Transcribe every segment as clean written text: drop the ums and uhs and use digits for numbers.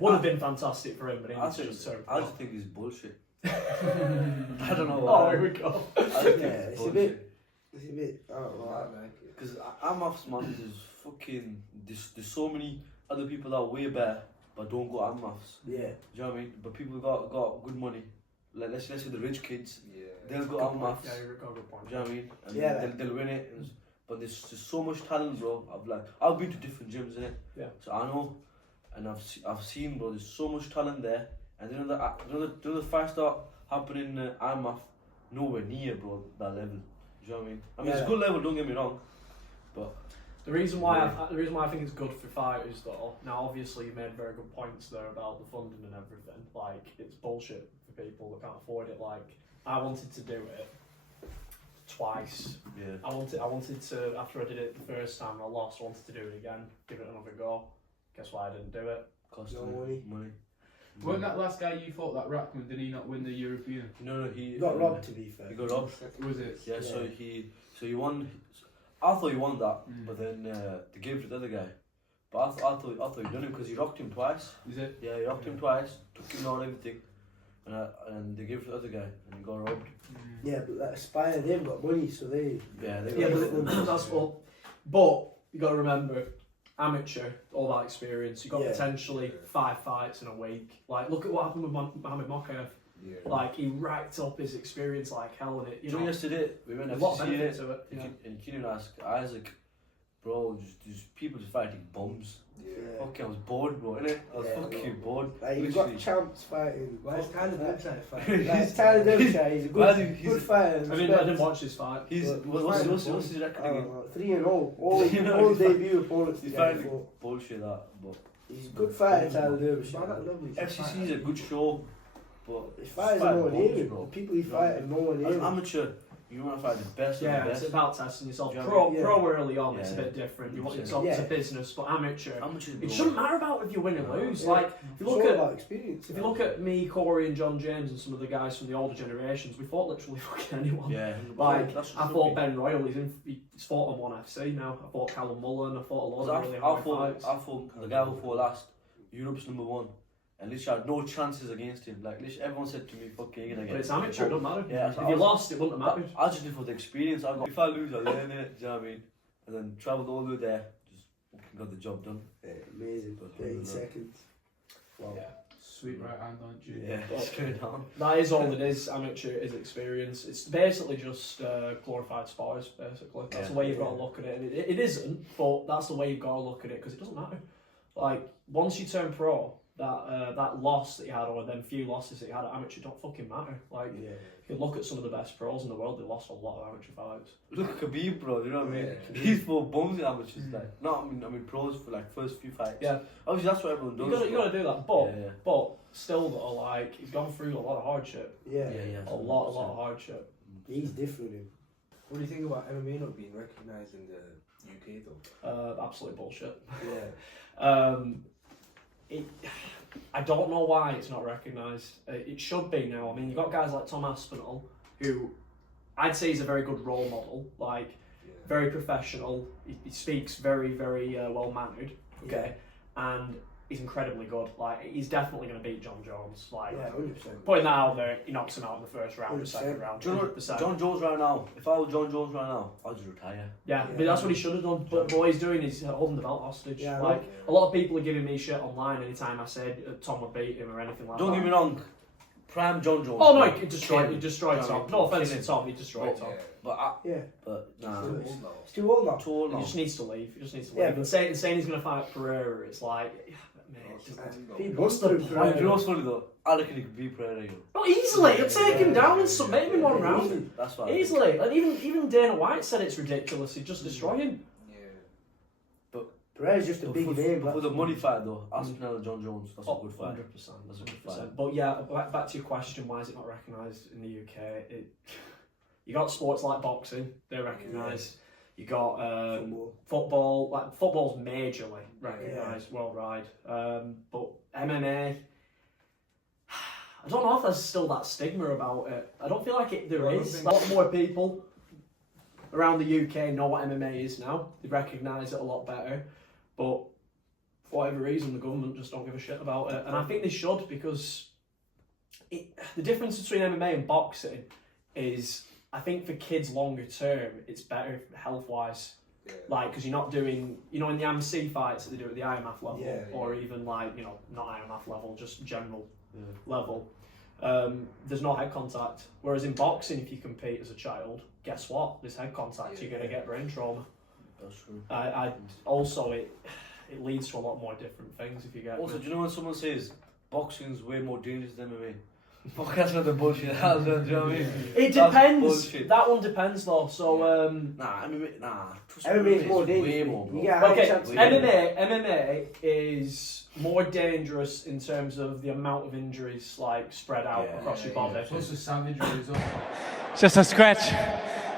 would have been fantastic for him, but I just think he's bullshit. I don't know why. Oh, here we go. It's a bit. I don't know. Because Amaf's man is fucking. There's so many other people that are way better, but don't go Amaf's. Yeah. Do you know what I mean? But people got good money. Like let's say the rich kids. They'll go Amaf's. Yeah, you got a good point. Do you know what I mean? And they'll win it. But there's just so much talent, bro. I've been to different gyms, innit? Yeah. So I know, and I've seen, bro. There's so much talent there, and the fights that happen in IMAF, nowhere near, bro, that level. Do you know what I mean? I mean, it's a good level. Don't get me wrong, but the reason why I think it's good for fighters, though. Now, obviously, you made very good points there about the funding and everything. Like, it's bullshit for people that can't afford it. Like, I wanted to do it twice. Yeah. I wanted to, after I did it the first time and I lost, I wanted to do it again, give it another go. Guess why I didn't do it? Cost No money. Wasn't that last guy you fought, that Rackman, did he not win the European? No, he got robbed, to be fair. He got robbed. Was it? Yeah. So he won. I thought he won that, but then they gave it to the other guy. But I thought he done it because he rocked him twice. Is it? Yeah, he rocked him twice, took him out everything, and they gave it to the other guy, and he got robbed. Yeah, but that Aspire, they've got money, so they. Yeah, but that's what. But you got to remember, amateur, all that experience. You got potentially 5 fights in a week. Like, look at what happened with Mohamed Mokaev. Yeah. Like, he racked up his experience like hell in it. You know, yesterday we went a lot of to see benefits it, to it. Yeah. and Keenan asked Isaac, bro, just people just fighting bums. Yeah. Okay, I was bored, bro, innit? I was fucking bored. Like, you've got champs fighting. Why is Tyler Dempsey fighting? Like, Tyler Dempsey, he's a good fighter. I didn't watch his fight. What's his record again? 3-0. All debut opponents He's together. fighting bullshit that, but He's a good fighter, Tyler Derbyshire. FCC is a good show, but His fighters are nowhere near him. The people he fight are nowhere near as him. amateur, you want to fight the best of Yeah, the best. it's about testing yourself. Yeah. Pro early on, it's a Yeah. bit different. You want Yeah. yourself it's a business, but amateur. Amateur, It shouldn't matter about if you win or lose. Yeah. Like, if you It's look all at about experience. if you look at me, Corey, and John James, and some of the guys from the older generations, we fought literally fucking anyone. Yeah, Like, that's I fought Ben Royal. He's fought on 1FC now. I fought Callum Mullen. I fought a lot of really hard fights. I fought the guy who fought last, Europe's #1, and literally I had no chances against him. Like, literally everyone said to me, "Fucking, you're gonna get." But it's amateur. It doesn't matter. Yeah, if you lost, it wouldn't have mattered. I just did for the experience. If I lose, I learn it. Do you know what I mean? And then travelled all the way there, just fucking got the job done. Yeah, amazing. 30 seconds. Wow. Yeah. Sweet right hand on you. Yeah, it's going on. That is all it is. Amateur is experience. It's basically just glorified spotters. Basically, that's the way you've got to look at it. And it isn't, but that's the way you've got to look at it because it doesn't matter. Like, once you turn pro, that loss that you had, or them few losses that you had at amateur, don't fucking matter. Like, if you look at some of the best pros in the world, they lost a lot of amateur fights. Look at Khabib, bro. You know what I mean? Yeah. He's for bums in amateurs. Like, no, I mean pros for like first few fights. Yeah. Obviously, that's what everyone does. You got to do that, but still though, like, he's gone through a lot of hardship. Yeah. Yeah. A lot of hardship. He's different. Him. What do you think about MMA not being recognised in the UK though? Absolute bullshit. Yeah. I don't know why it's not recognised. It should be now. I mean, you've got guys like Tom Aspinall, who I'd say is a very good role model, like very professional. He speaks very, very well mannered. Okay, and he's incredibly good. Like, he's definitely going to beat John Jones. Like, Yeah, 100%. putting that out there, he knocks him out in the first round, the 100%. second round, Do you know 100%. John Jones right now? If I was John Jones right now, I'd just retire. Yeah, but that's what he should have done. But what he's doing is holding the belt hostage. Yeah, like, a lot of people are giving me shit online anytime I said Tom would beat him or anything like that. Don't get me wrong, prime John Jones. Oh no, he destroyed Tom. Yeah. No offense to Tom, he destroyed Tom. But nah. It's too old now. Too old He now. just needs to leave. He just needs to Yeah, leave. And saying he's going to fight Pereira, it's like, He what's wants the to point? Right, you know what's funny though? I reckon he could beat Pereira. You know. Oh, easily. He'll take him down and submit him in one round. That's why. Easily. And even Dana White said it's ridiculous. He'd just destroy him. Perez's just a big name. For the money fight though, Aspinall and John Jones, that's a good fight. 100%. That's a good fight. But yeah, back to your question, why is it not recognised in the UK? You got sports like boxing, they're recognised. You got football, like football's majorly recognised worldwide. But MMA, I don't know if there's still that stigma about it. I don't feel like there is. A lot more people around the UK know what MMA is now. They recognise it a lot better. But for whatever reason, the government just don't give a shit about it. And I think they should, because the difference between MMA and boxing is, I think for kids longer term, it's better health-wise. Yeah. Like, because you're not doing, in the AMC fights that they do at the IMF level, Yeah, or even like, not IMF level, just general Yeah. level, there's no head contact. Whereas in boxing, if you compete as a child, guess what? There's head contact. You're going to get brain trauma. That's true. Also, it leads to a lot more different things if you get. Also, do you know when someone says boxing's way more dangerous than MMA? Fuck, that's not the bullshit. Do you know what I mean? It That's depends. bullshit. That one depends though. So MMA is more way dangerous. more, bro. You get a high okay, chance. MMA is more dangerous in terms of the amount of injuries like spread out across your body. Plus the savagery is up. Just a scratch.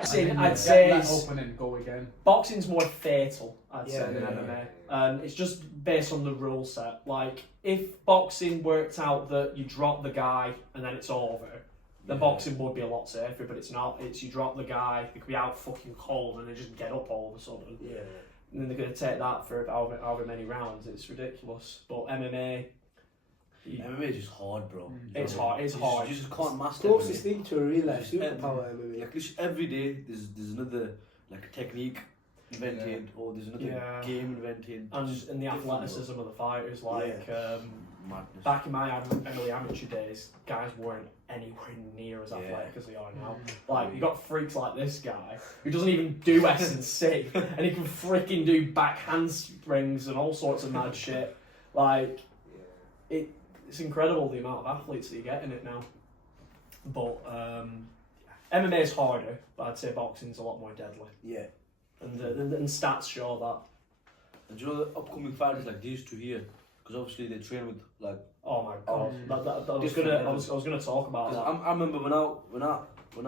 I'd say Get that open and go again. boxing's more fatal, I'd say, than Yeah. MMA. And it's just based on the rule set. Like, if boxing worked out that you drop the guy and then it's over, then boxing would be a lot safer, but it's not. It's you drop the guy, they could be out fucking cold and they just get up all of a sudden. Yeah. And then they're going to take that for however many rounds. It's ridiculous. But MMA... MMA is just hard, bro. It's hard. It's hard. You just can't master Closest it. thing to a real life superpower MMA. Like literally every day, there's another like technique invented, or there's another game invented. And the athleticism of the fighters, like Madness. back in my early amateur days, guys weren't anywhere near as athletic as they are now. Like, you got freaks like this guy who doesn't even do S&C, and he can freaking do back handsprings and all sorts of mad shit. Like, it's incredible the amount of athletes that you get in it now. But MMA is harder, but I'd say boxing's a lot more deadly. Yeah. And stats show that. And do you know the upcoming fighters like these two here? Because obviously they train with like. Oh my god! I was gonna talk about that. I remember when I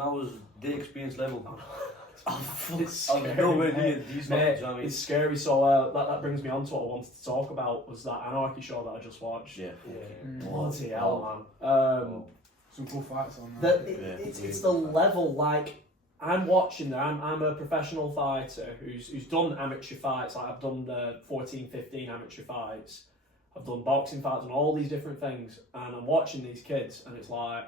was their experience level. I was nowhere near these ones. I mean, it's scary. So that brings me on to what I wanted to talk about, was that anarchy show that I just watched. Yeah. Bloody hell, man. Some cool fights on that. It's the level. Like, I'm watching there. I'm a professional fighter who's done amateur fights. Like, I've done 14, 15 amateur fights. I've done boxing fights and all these different things, and I'm watching these kids, and it's like,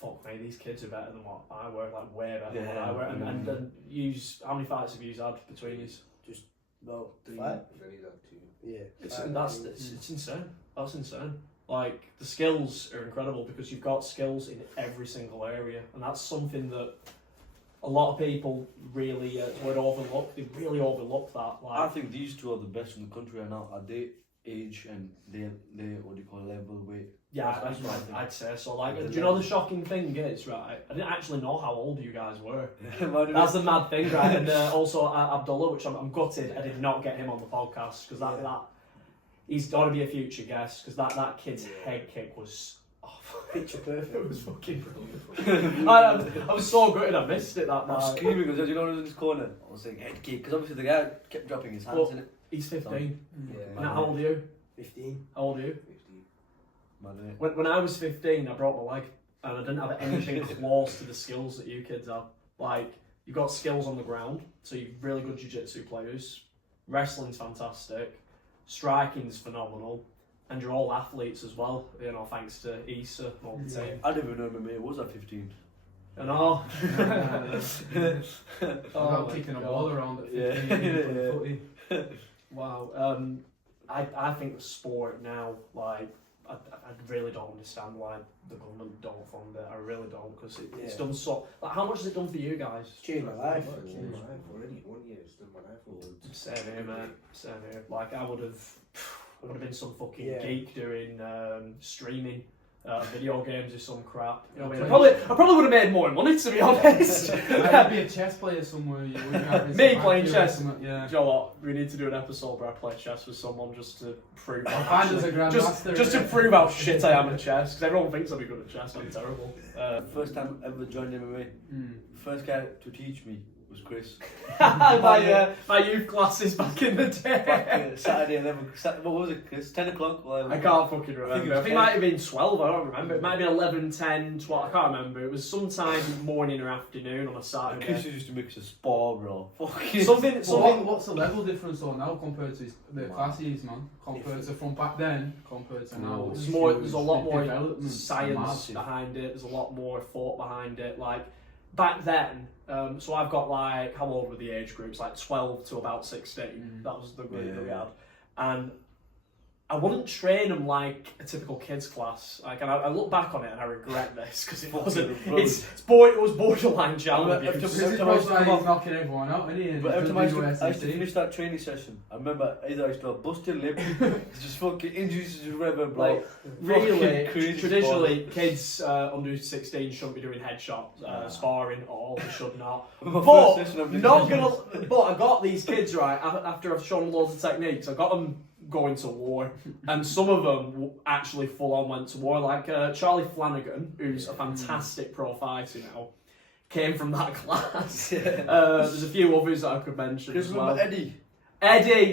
fuck me, these kids are better than what I were, like way better than what I were. And how many fights have you had between you? Just about 3. Then he's had 2. Yeah. It's insane. That's insane. Like, the skills are incredible because you've got skills in every single area, and that's something that a lot of people really would overlook. They really overlook that. Like, I think these two are the best in the country right now at their age and their what do you call it, level weight. Yeah, That's what I think. I'd say so. Like, do you know the shocking thing is, right? I didn't actually know how old you guys were. That's the mad thing, right? And also Abdullah, which I'm gutted, I did not get him on the podcast because that he's got to be a future guest because that kid's head kick was Picture perfect. It was fucking brilliant. I was so gutted I missed it that I was night. screaming because you know in this corner. I was saying head kick because obviously the guy kept dropping his hands in it. He's 15. Yeah. Now, how old are you? 15. How old are you? 15. When I was 15, I broke my leg and I didn't have anything close to the skills that you kids have. Like, you've got skills on the ground, so you're really good jiu-jitsu players. Wrestling's fantastic. Striking's phenomenal. And you're all athletes as well, thanks to Issa and all the team. I didn't even know MMA was at 15. I know. Without kicking a ball around at 15. Wow. I think the sport now, like, I really don't understand why the government don't fund it. I really don't, because it's done so. Like, how much has it done for you guys? It's changed my life. It's changed my life already. 1 year, it's done my life already. Same here, mate. Same here. Like, I would have been some fucking geek doing streaming video games or some crap. You know what I mean? I probably would have made more money, to be honest. I'd be a chess player somewhere. You wouldn't have Me playing chess. Yeah. Do you know what? We need to do an episode where I play chess with someone just to prove just to prove how shit I am at chess, because everyone thinks I'll be good at chess. I'm terrible. First time I ever joined MMA. First guy to teach me was Chris. my youth classes back in the day. Back, Saturday 11. What was it, Chris? 10 o'clock? I can't fucking remember. I think it might have been 12. I don't remember. It might have been 11, 10, 12. I can't remember. It was sometime morning or afternoon on a Saturday. Chris used to make us a spar, bro. Fucking. Something. What's the level difference though now compared to the classes, man? Compared to from back then, compared to now. There's a lot more development, science massive. behind it. There's a lot more thought behind it. Like back then, so I've got like, how old were the age groups? Like 12 to about 16. That was the group that we had, and I wouldn't train them like a typical kids class. Like, and I look back on it and I regret this because it wasn't. It was borderline child abuse. This is probably why he's knocking everyone out, isn't he? But every time I used to finish that training session, I remember either I used to have busted lip, just fucking injuries to whatever, bro. Like, really, crazy traditionally, kids under 16 shouldn't be doing headshot sparring, or they should not. But I got these kids right after I've shown them loads of techniques. I got them going to war, and some of them actually full on went to war. Like Charlie Flanagan, who's a fantastic pro fighter now, came from that class. There's a few others that I could mention as well. Eddie,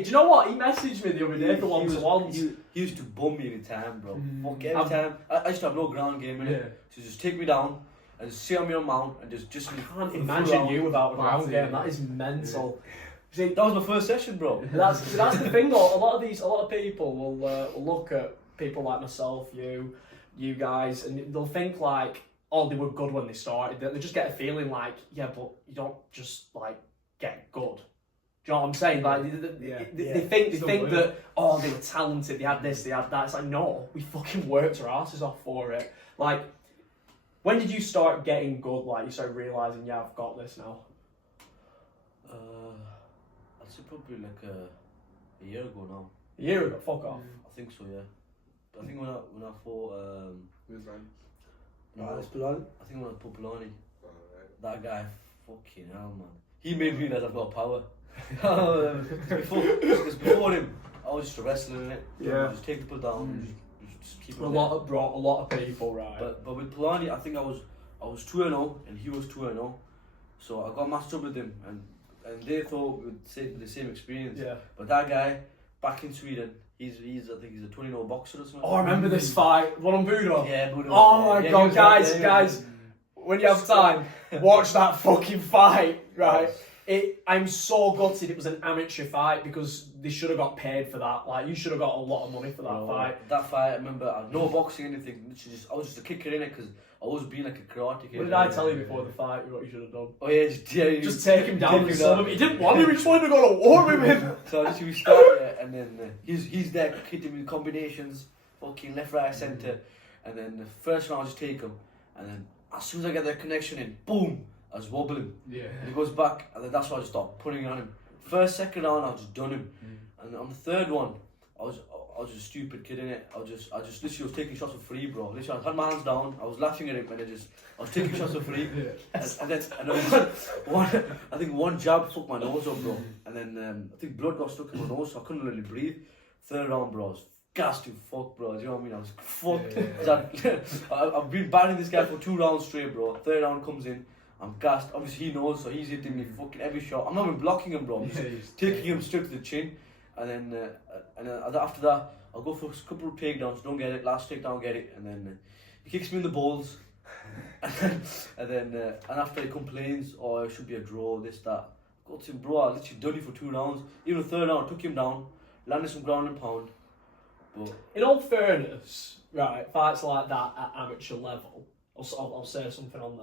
do you know what? He messaged me the other day for one-to-ones. He used to bum me any time, bro. Fuck every time. I used to have no ground game in it. So just take me down and sit on me on mount and just. I can't imagine you without a ground game. That is mental. See, that was my first session, bro. That's the thing though. A lot of people will look at people like myself, you guys, and they'll think like, oh, they were good when they started. They just get a feeling like, yeah, but you don't just like get good. Do you know what I'm saying? Like they think that, oh, they were talented, they had this, they had that. It's like, no, we fucking worked our asses off for it. Like, when did you start getting good? Like, you started realising, yeah, I've got this now. I'd say probably like a year ago now. A year ago? Fuck off. I think so, yeah. I think when I fought Who's that? I think when I put Polani, that guy, fucking hell, man. He made me realize I've got power. Because before him, I was just a wrestler in it. Yeah. Just take people down and just keep it. Brought a lot of people, right? But with Polani, I think I was 2-0 and he was 2-0. So I got matched up with him and they thought we'd say the same experience. Yeah. But that guy back in Sweden, I think he's a 20-0 boxer or something. Oh, I remember this fight. One on Budo. Yeah, Budo. Oh my god, guys, guys, when you have time, watch that fucking fight, right? I'm so gutted it was an amateur fight because they should have got paid for that. Like, you should have got a lot of money for that fight. That fight, I remember, I had no boxing, anything. Literally I was just a kicker in it because I was being like a karate kid. What did I tell you before the fight what you should have done? Oh yeah, just take him down and sub him. He didn't want him, he just wanted to go to war with him. So we started it and then he's there hitting me combinations, fucking left, right, centre. And then the first round I just take him and then as soon as I get that connection in, boom, I was wobbling. Yeah. And he goes back and then that's why I just stopped putting on him. First, second round I just done him. And on the third one, I was just a stupid kid in it. I just literally was taking shots for free, bro. Literally, I had my hands down. I was laughing at him, and I was taking shots for free. And then I think one jab fucked my nose up, bro. And then I think blood got stuck in my nose, so I couldn't really breathe. Third round, bro, I was gassed to fuck, bro. Do you know what I mean? I was fucked. I've been battling this guy for 2 rounds straight, bro. Third round comes in. I'm gassed. Obviously, he knows, so he's hitting me fucking every shot. I'm not even blocking him, bro. I'm just taking him straight to the chin. And then after that, I'll go for a couple of takedowns, don't get it, last takedown, get it, and then he kicks me in the balls, and after he complains, oh, it should be a draw, this, that, I go to him, bro, I literally done you for 2 rounds, even the third round, I took him down, landed some ground and pound, but... In all fairness, right, fights like that at amateur level, I'll say something on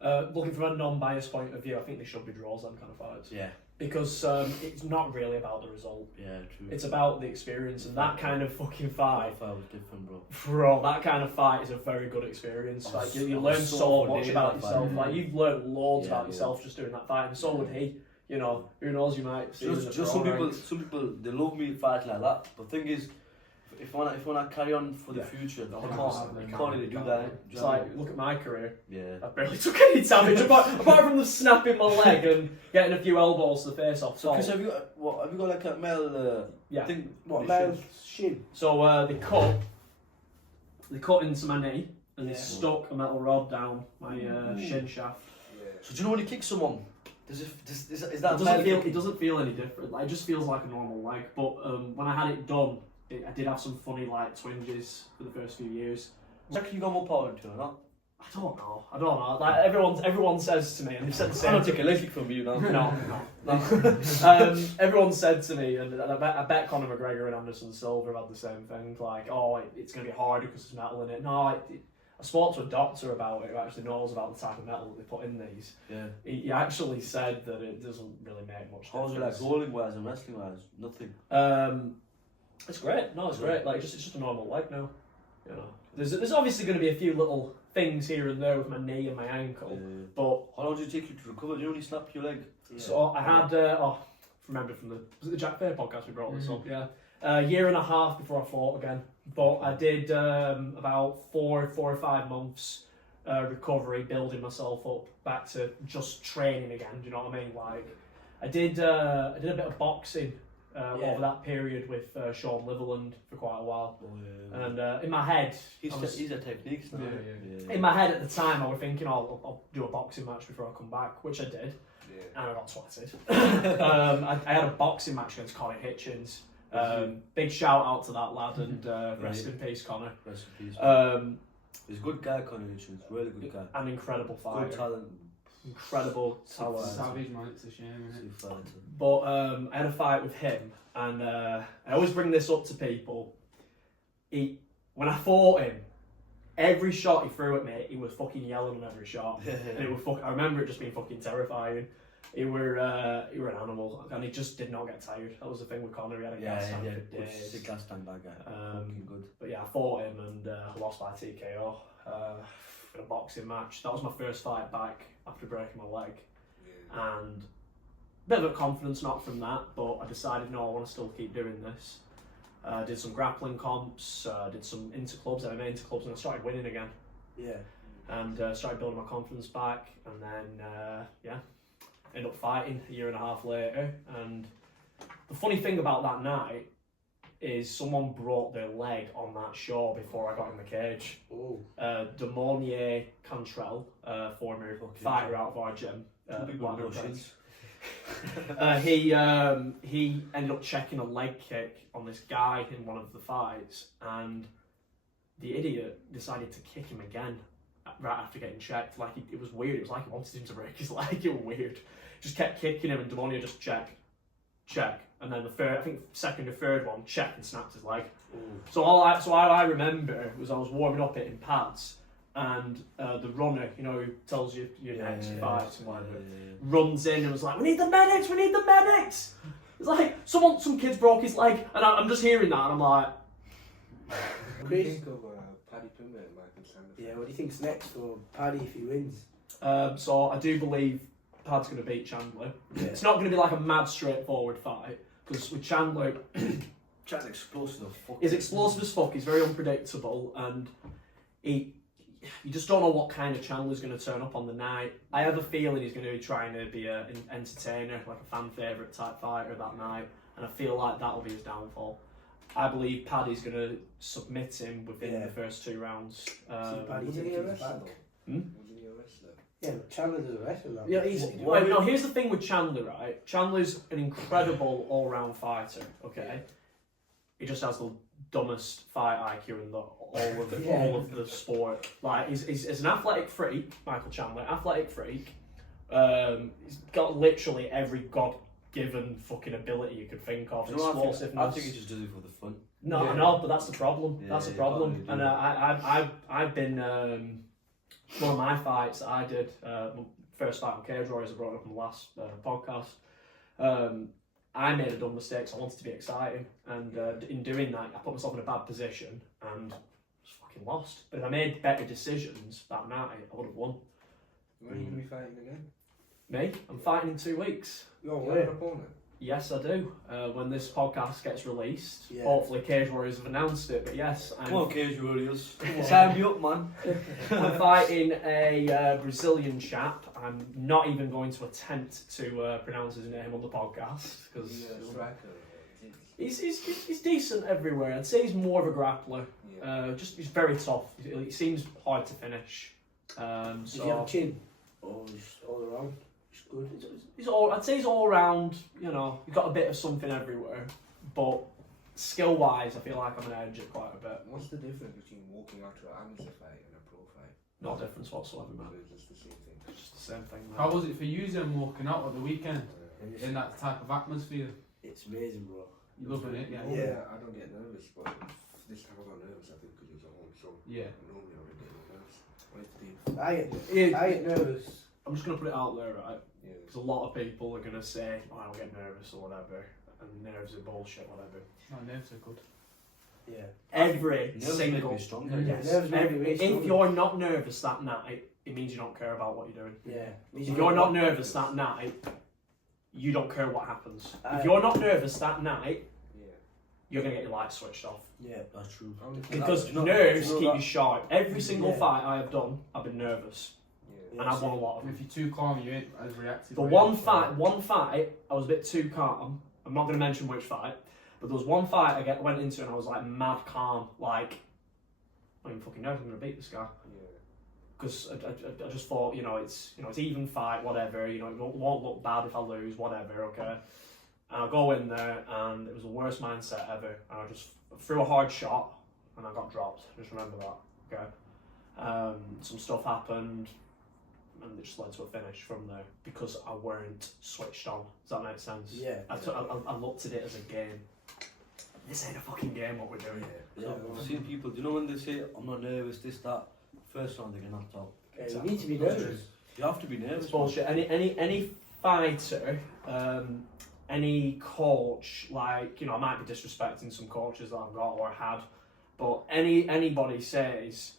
that, looking from a non-biased point of view, I think they should be draws, them kind of fights. Yeah. Because it's not really about the result. Yeah, true. It's about the experience, and that kind of fucking fight. That fight was different, bro. Bro, that kind of fight is a very good experience. Like you learn so much about yourself. Like you've learned loads about yourself just doing that fight, and so would he. You know, who knows? You might see. Just some people, they love me fight like that. But the thing is, if I want to carry on for the future, I can't really do that. It's like, look at my career. Yeah. I barely took any damage apart from the snapping my leg and getting a few elbows to the face off. So, Chris, have you got like a metal thing? What, metal shin? So they cut into my knee and they stuck a metal rod down my shin shaft. So do you know when you kick someone, Is that It doesn't feel any different. Like, it just feels like a normal leg. But when I had it done, I did have some funny like twinges for the first few years. Do you reckon you got more power into it or not? I don't know. Like everyone says to me, and they've said the same. I'm not taking a leg kick from you now. No. Everyone said to me, and I bet Conor McGregor and Anderson Silva had the same thing. Like, oh, it's going to be harder because there's metal in it. No, I spoke to a doctor about it who actually knows about the type of metal that they put in these. Yeah. He actually said that it doesn't really make much difference. How's it like rolling wise and wrestling wise? Nothing. It's great. No, it's great. Like, it's just a normal leg now. You know, there's obviously going to be a few little things here and there with my knee and my ankle, but how long did it take you to recover? Did you only snap your leg? Yeah. So I had remember from was it the Jack Fair podcast we brought this up? Yeah, a year and a half before I fought again, but I did about 4 or 5 months recovery, building myself up back to just training again. Do you know what I mean? Like, I did a bit of boxing. Over that period with Sean Liverland for quite a while, and in my head, he's a techniques now. In my head at the time, I was thinking, I'll do a boxing match before I come back, which I did, and I got twatted. I had a boxing match against Conor Hitchens. Big shout out to that lad, and rest in peace, Conor. Rest in peace. He's a good guy, Conor Hitchens. Really good guy. An incredible fighter. Good talent. Incredible talent. Savage, man, it's a shame, isn't it? But I had a fight with him, and I always bring this up to people. When I fought him, every shot he threw at me, he was fucking yelling on every shot. And it was I remember it just being fucking terrifying. He were an animal, and he just did not get tired. That was the thing with Conor. He had a gas tank for days. Sick gas tank, that guy. Good. But yeah, I fought him and I lost by TKO in a boxing match. That was my first fight back after breaking my leg, and a bit of a confidence knock from that. But I decided, no, I want to still keep doing this. Did some grappling comps, did some interclubs, MMA interclubs, and I started winning again. Yeah. And started building my confidence back, and then ended up fighting a year and a half later. And the funny thing about that night is someone broke their leg on that show before I got in the cage. Oh. Demonier Cantrell, former fighter out of our gym. He ended up checking a leg kick on this guy in one of the fights, and the idiot decided to kick him again right after getting checked. Like, it was weird. It was like he wanted him to break his leg. It was weird. Just kept kicking him, and Demonier just check, and then the third, I think second or third one, check and snapped his leg. Ooh. So all I remember was I was warming up it in pads, and the runner, you know, who tells you your next fight, runs in and was like, "We need the medics! We need the medics!" It's like some kids broke his leg, and I'm just hearing that, and I'm like, what do you think of Paddy Pimblett and Michael Sanders? Yeah, what do you think's next for Paddy if he wins? So I do believe Pad's going to beat Chandler. Yeah. It's not going to be like a mad straightforward fight, because with Chandler, Chandler's explosive as fuck. He's explosive as fuck. He's very unpredictable, and you just don't know what kind of Chandler's going to turn up on the night. I have a feeling he's going to be trying to be an entertainer, like a fan favourite type fighter that night, and I feel like that'll be his downfall. I believe Paddy's going to submit him within the first 2 rounds. Paddy's a wrestler. Yeah, but Chandler does a wrestler. Yeah, here's the thing with Chandler, right? Chandler's an incredible all-round fighter. Okay, he just has the dumbest fight IQ in all of the sport. Like, he's an athletic freak, Michael Chandler, athletic freak. He's got literally every god-given fucking ability you could think of. Explosiveness. I think he just does it for the fun. No, but that's the problem. That's the problem. And I've been one of my fights that I did, first fight on Cage Warriors, I brought it up in the last podcast. I made a dumb mistake, so I wanted to be exciting, and in doing that, I put myself in a bad position and just fucking lost. But if I made better decisions that night, I would have won. When are you going to be fighting again? Me? I'm fighting in 2 weeks. You have an opponent? Yes, I do. When this podcast gets released, hopefully Cage Warriors have announced it, but yes. Come on, Cage Warriors. Sign me up, man. I'm fighting a Brazilian chap. I'm not even going to attempt to pronounce his name on the podcast, because he's decent everywhere. I'd say he's more of a grappler. He's very tough. He seems hard to finish. Does he have a chin? Or all around? It's good. He's all. I'd say he's all round. You know, he's got a bit of something everywhere, but skill-wise, I feel like I'm gonna edge it quite a bit. What's the difference between walking out to an amateur fight and a pro fight? No difference whatsoever, man. It's just the same thing. It's just the same thing, man. How was it for you then walking out at the weekend in that type of atmosphere? It's amazing, bro. You loving it, yeah? Yeah, I don't get nervous, but this time I got nervous, I think, because it was at home, so Yeah. normally I would get nervous. What is the I get nervous. I'm just gonna put it out there, right? Yeah. Because a lot of people are gonna say, "Oh, I don't get nervous" or whatever, and nerves are bullshit, whatever. No, nerves are good. Yeah. Every Nerves single. make me stronger. Yeah. Yes. Nerves make me If stronger. you're not nervous that night, it means you don't care about what you're doing. Yeah. If you're not nervous that night, you don't care what happens. Aye. If you're not nervous that night, Yeah. you're gonna get your lights switched off. Yeah. That's true. Because Do you know- nerves do you know keep that- you sharp. Every single Yeah. fight I have done, I've been nervous, Yeah. and I've won a lot of them. If you're too calm, you ain't as reactive. The really. one fight, I was a bit too calm. I'm not going to mention which fight, but there was one fight went into and I was like mad calm. Like, I don't even fucking know if I'm going to beat this guy. Yeah. Because I just thought, it's even fight, whatever. It won't look bad if I lose, whatever. Okay. And I go in there and it was the worst mindset ever. And I just threw a hard shot and I got dropped. Just remember that. Okay. Some stuff happened. And it just led to a finish from there because I weren't switched on. Does that make sense? Yeah. I looked at it as a game. This ain't a fucking game, what we're doing. Yeah. I've seen people, do you know when they say, I'm not nervous, this, that, first round they get knocked out. You need to be nervous. You have to be nervous. It's bullshit. Any fighter, any coach, like, I might be disrespecting some coaches that I've got or had, but anybody says,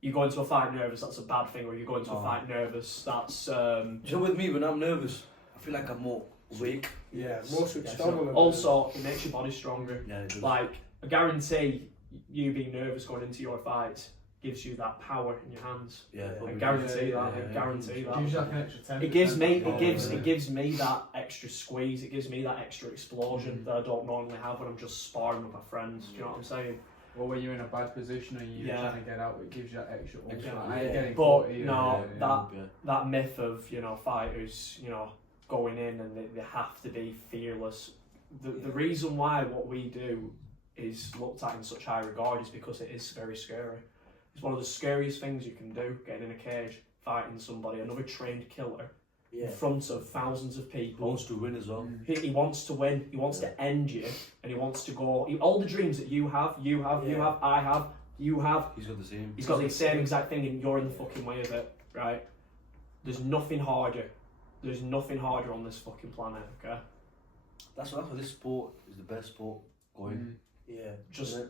you go into a fight nervous, that's a bad thing, or you go into a fight nervous, that's... Do you know with me, when I'm nervous, I feel like I'm more awake. Yeah. More switched Yeah, on. also, it makes your body stronger. Yeah, it does. Like, I guarantee you being nervous going into your fight gives you that power in your hands. Yeah, I probably. guarantee Yeah, that. I guarantee It that. gives you like an extra 10%. It gives me, Yeah. it gives me that extra squeeze. It gives me that extra explosion that I don't normally have when I'm just sparring with my friends. Do you know what I'm saying? Or when you're in a bad position and you're Yeah. trying to get out, it gives you that extra oomph. Extra, Like, yeah. I ain't getting But caught here, no, yeah. that myth of fighters going in and they have to be fearless. The reason why what we do is looked at in such high regard is because it is very scary. It's one of the scariest things you can do, getting in a cage, fighting somebody, another trained killer, Yeah. in front of thousands of He people. wants to win as well. He wants to win, he wants to end you, and he wants to go, all the dreams that you have, Yeah. I have, you have, He's got the same. he's got the same exact thing and you're in the fucking way of it, right? There's nothing harder. There's nothing harder on this fucking planet, okay? That's why this sport is the best sport going. Yeah. Just Yeah.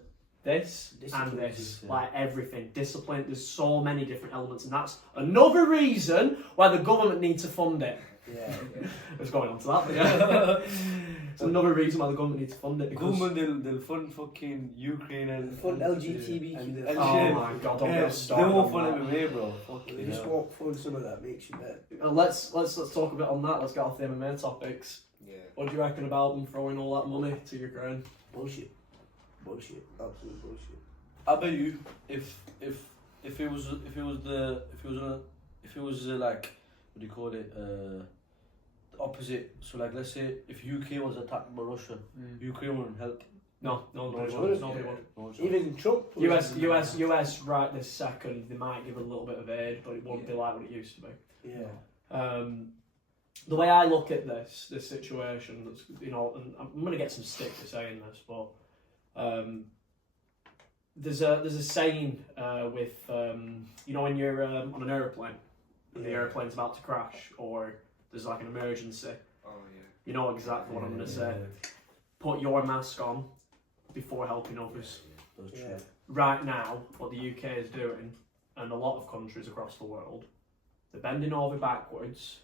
this Discipline, and this, yeah. like everything. Discipline, there's so many different elements, and that's another reason why the government needs to fund it. Yeah. It's going on to that, but yeah. It's another reason why the government needs to fund it. Because Government, they'll fund fucking Ukraine and Fund LGBTQ. and oh shit. my god, don't Yeah, get they us started won't on fund that. MMA, bro. Fucking You just hell. won't fund some of that, makes you better. Let's talk a bit on that. Let's get off the MMA topics. Yeah. What do you reckon about them throwing all that money to Ukraine? Bullshit. Bullshit. Absolute bullshit. I bet you if it was like, what do you call it, the opposite. So like, let's say if UK was attacked by Russia, Ukraine wouldn't help. No, nobody No, would. no, Nobody yeah. would. No, it's Even Trump. was- US right this second, they might give a little bit of aid, but it won't be like what it used to be. Yeah. The way I look at this situation, that's, and I'm going to get some stick for saying this, but there's a saying with when you're on an aeroplane and the airplane's about to crash, or there's like an emergency. Oh yeah. You know exactly what I'm going to say. Put your mask on before helping others. That's Yeah. true. Right now, what the UK is doing, and a lot of countries across the world, they're bending over backwards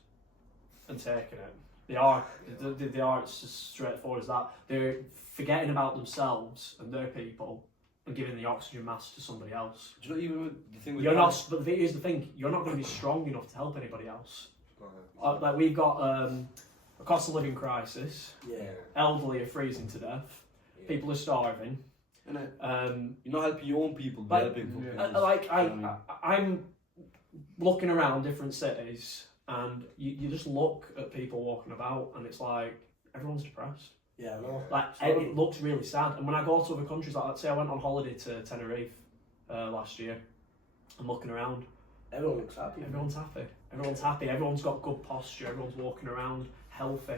and taking it. They are. It's as straightforward as that. They're forgetting about themselves and their people and giving the oxygen mask to somebody else. Do you know even with the thing with You're not. But here's the thing: you're not going to be strong enough to help anybody else. Go ahead. Like we've got a cost of living crisis. Yeah. Elderly are freezing to death. Yeah. People are starving. Innit? Um, You're not helping your own people, Like- you're helping fucking Yeah. others. I'm looking around different cities, and you just look at people walking about, and it's like everyone's depressed. Yeah, I know. Like it looks really sad. And when I go to other countries, like let's say I went on holiday to Tenerife last year, I'm looking around. Everyone looks happy. Everyone's happy. Everyone's happy. Everyone's got good posture. Everyone's walking around healthy.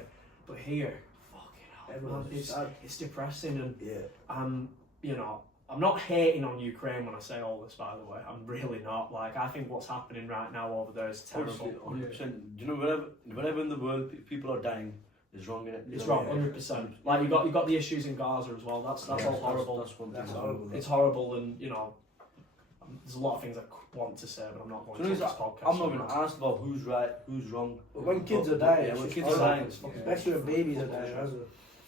But here, fucking hell, man, it's depressing. And you know, I'm not hating on Ukraine when I say all this. By the way, I'm really not. Like, I think what's happening right now over there is terrible. 100%. Do you know wherever in the world people are dying, it's wrong in it. It's wrong, 100%. Like you got the issues in Gaza as well. That's all horrible. That's one thing. That's horrible. It's horrible, and you know, there's a lot of things I want to say, but I'm not going to this podcast. I'm not even asked about who's right, who's wrong. But when kids are dying, when it's kids just are dying, horrible. Especially when babies are dying, as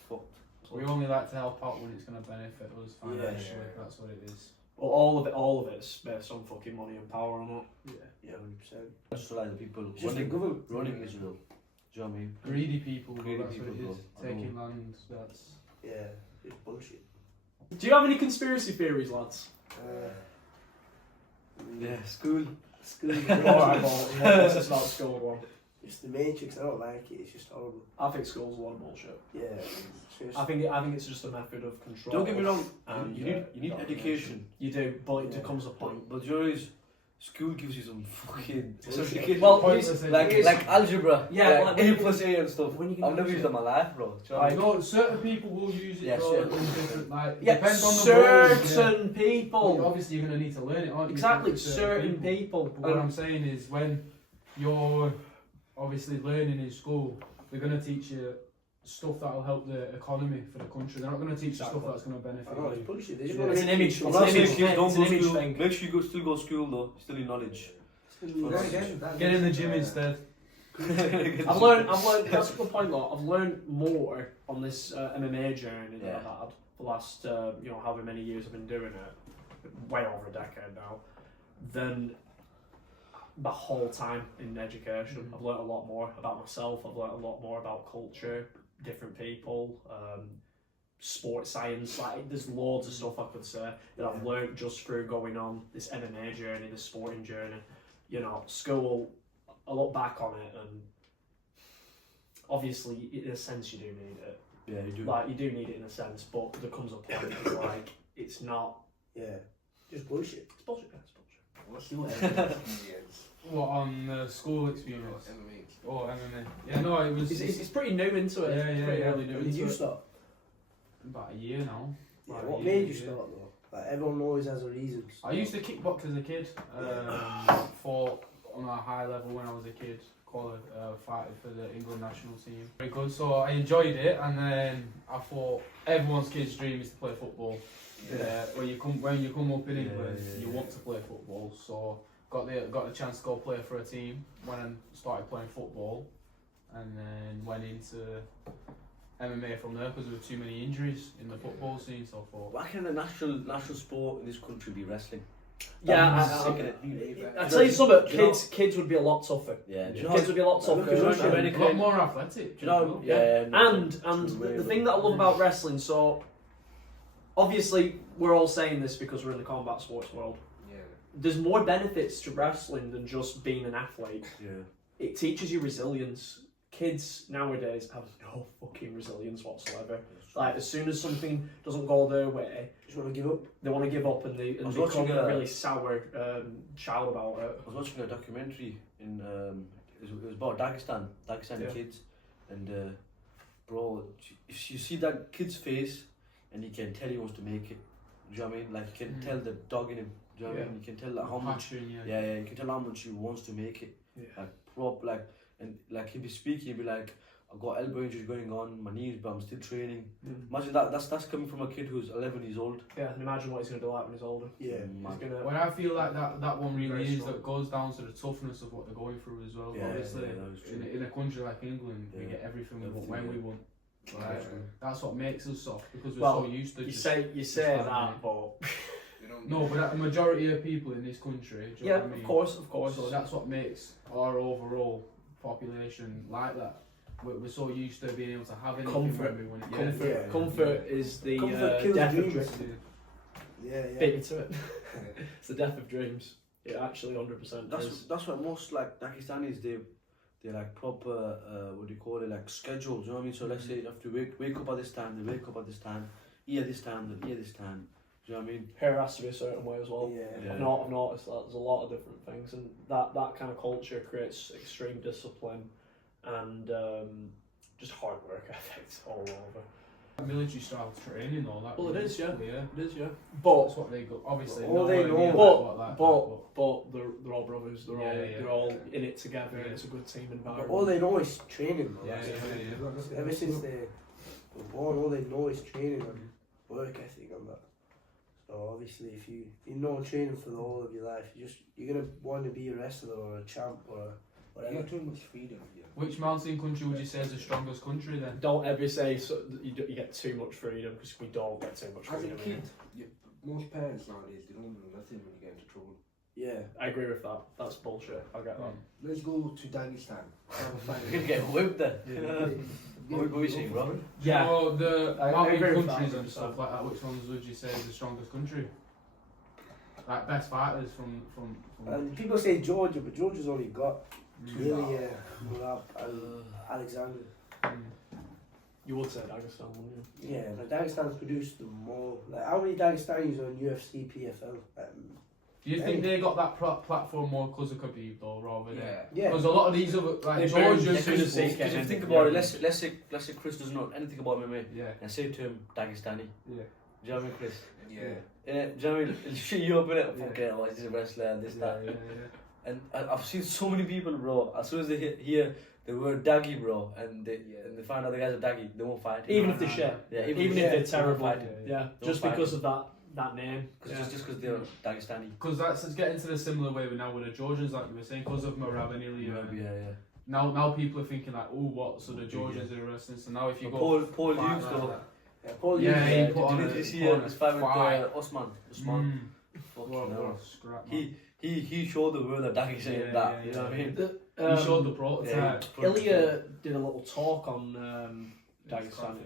well. We only like to help out when it's going to benefit us financially. That's what it is. Well, all of it's based on fucking money and power, or not. Yeah, 100%. Just like the people Just the government running Israel. Do you know what I mean? Greedy people, Greedy that's people, what it is. bro. Taking land, that's... Yeah, it's bullshit. Do you have any conspiracy theories, lads? Yeah, school. Alright, well, what's this about school one? It's the Matrix. I don't like it. It's just horrible. I think school's a lot of bullshit. Yeah, seriously. I think it's just a method of control. Don't get me wrong. And, You need domination. education. You do, but it comes a point. But the truth is, school gives you some fucking Well, Pointless like algebra. Yeah, like like A plus A and stuff. when you get I've never used used to it in my life, bro. Do you know what I I mean? know certain people will use it, Yeah, bro, certain in different, like, it Yeah, depends on the role, certain Well, people. obviously, you're going to need to learn it, aren't you? Exactly, For certain people. But what I'm saying is, when you're obviously learning in school, they're going to teach you stuff that will help the economy for the country. They're not going to teach you stuff that's going to benefit I know, it's you. bullshit. They just Yeah. want It's to an image. I'm It's not an saying image kids thing. don't It's go an image school. thing. Make sure you still go to school though. Still need knowledge. Get in the gym instead. I've learned. That's a good point, though. I've learned more on this MMA journey that I've had the last, however many years I've been doing it, way over a decade now, than the whole time in education. I've learned a lot more about myself. I've learned a lot more about culture, different people, sports science. Like, there's loads of stuff I could say that I've learned just through going on this MMA journey, this sporting journey. You know, school. I look back on it, and obviously, in a sense, you do need it. Yeah, you do. Like, you do need it in a sense, but there comes a point it's like it's not. Yeah, just bullshit. It's bullshit. It's bullshit. What's your experience? What, on the school experience? MMA. Oh, MMA. Yeah, no, it was It's pretty new into it. Yeah, It's yeah, pretty yeah. early new When did into you it. start? about a year now. Yeah, About a what year, made you yeah. start though? Like, everyone always has a reason. I used to kickbox as a kid. Fought on a high level when I was a kid. Fighting for the England national team. Very good. So I enjoyed it, and then I thought everyone's kid's dream is to play football. When you come up in England, you want to play football. So got the chance to go play for a team when I started playing football, and then went into MMA from there because there were too many injuries in the football scene. So I thought, Why can the national sport in this country be wrestling? Yeah, Sick of it. I'd say something. Kids would be a lot tougher. Yeah, do you know Kids would be a lot tougher. Look at Russia. a lot more athletic. Do you know? Yeah. And the thing that I love about wrestling, so obviously we're all saying this because we're in the combat sports world. Yeah. There's more benefits to wrestling than just being an athlete. Yeah. It teaches you resilience. Kids nowadays have no fucking resilience whatsoever. Like, as soon as something doesn't go their way, Just want to give up. they want to give up, and they was become watching a really sour child about it. I was watching a documentary in it was about Dagestani kids, and bro, if you see that kid's face, and you can tell he wants to make it. Do you know what I mean? Like, you can tell the dog in him. Do you know what I mean? You can tell like how much. Passion, Yeah, you can tell how much he wants to make it. Yeah. And he'd be speaking, he'd be like, I've got elbow injury going on, my knees, but I'm still training. Mm. Imagine that's coming from a kid who's 11 years old. Yeah, and imagine what he's going to be like when he's older. Yeah. He's gonna, When I feel like that one really Very is, strong. that goes down to the toughness of what they're going through as well. Yeah, Obviously, yeah, that is true. in a country like England, we Yeah. get everything we want Everything, when we want. Like, that's what makes us soft because we're Well, so used to. you just- say like that, me. but You don't No, but a majority of people in this country. Do you yeah, know what I mean? of course. So that's what makes our overall population like that. We're so used to being able to have anything Comfort. when we want it. Comfort, Yeah. comfort is the Comfort kills death of dreams. dreams. Yeah. Beat me to it. It's the death of dreams. It actually 100% is. That's what most like Dagistanis they're like proper, what do you call it, like scheduled, you know what I mean? So let's say you have to wake up at this time, they wake up at this time, eat at this time, then eat at this time. Do you know what I mean? Hair has to be a certain way as well. Yeah. I've noticed that there's a lot of different things, and that kind of culture creates extreme discipline and just hard work ethics all over. Military style training, all that. Well, it is, yeah. Yeah. It is, yeah. But That's what they go. Obviously, All they know, but they're all brothers. They're all in it together. Yeah. It's a good team But environment. all they know is training, bro. Yeah, That's yeah, it. yeah. Ever since they were born, all they know is training and work ethic and that. So obviously, if you know training for the whole of your life, you're gonna want to be a wrestler or a champ or You whatever. got too much freedom. Yeah. Which mountain country would you say is the strongest country then? Don't ever say you get too much freedom, because we don't get too much As a freedom. kid, most parents nowadays they don't do nothing when you get into trouble. Yeah. I agree with that. That's bullshit. I get that. Let's go to Dagestan. You're gonna get whipped there. What are you saying, Robert? Yeah. So the I mountain agree with countries that. and stuff like that, which ones would you say is the strongest country? Like best fighters from People say Georgia, but Georgia's only got really Murad Uh, and Alexander. You would say Dagestan, wouldn't you? Yeah, but Dagestan's produced the more. Like, how many Dagestanis are on UFC, PFL? Do you think they got that platform more because of Khabib though, rather than? Yeah. Because a lot of these other like They Georgians, couldn't Because see if you think about it, let's say Chris doesn't know anything about MMA, yeah, and say to him Dagestani. yeah. Do you know what I mean, Chris? Yeah. Do you know what I mean? It'll shit you up in it. Yeah. Okay, oh, he's a wrestler and this, that. Yeah. And I've seen so many people, bro. As soon as they hear the word Daggy, bro, and they find out the guy's a Daggy, they won't fight. Even if they're shit. Yeah, Even if they're terrible. fight. Yeah. Don't Just fight. because of that name. Just because they're Dagestani. Because that's getting to the similar way with now with the Georgians, like you were saying, because of Merab and Ilya. Yeah. Now people are thinking like, oh, what? So the Georgians are wrestling. So now if you But go, Paul fight Hughes like though. that. Yeah, Paul Yeah, Hughes, he put on Did a- you see put on his a fight with fight. Osman? Fucking What hell. a scrap, man. He showed the world that Daggy saying that. You know what I mean? He showed the prototype. Ilya did a little talk on Dagestan.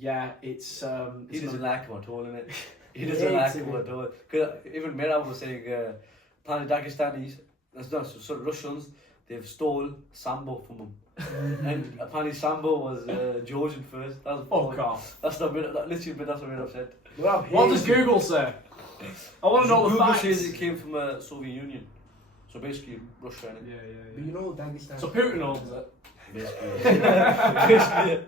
Yeah, it's He doesn't like him at all, innit? He He doesn't like hates him him. at all. Because even Merab was saying, apparently Dagestanis, that's not sort of Russians, they've stole Sambo from him. And apparently Sambo was Georgian first. That's fuck off. That's not bit. That literally, that's what made upset. Murad What hates does him. Google say? I want to know the Google facts. says it came from Soviet Union, so basically Russia, innit? But you know Dagestan. So Putin owns it. Basically,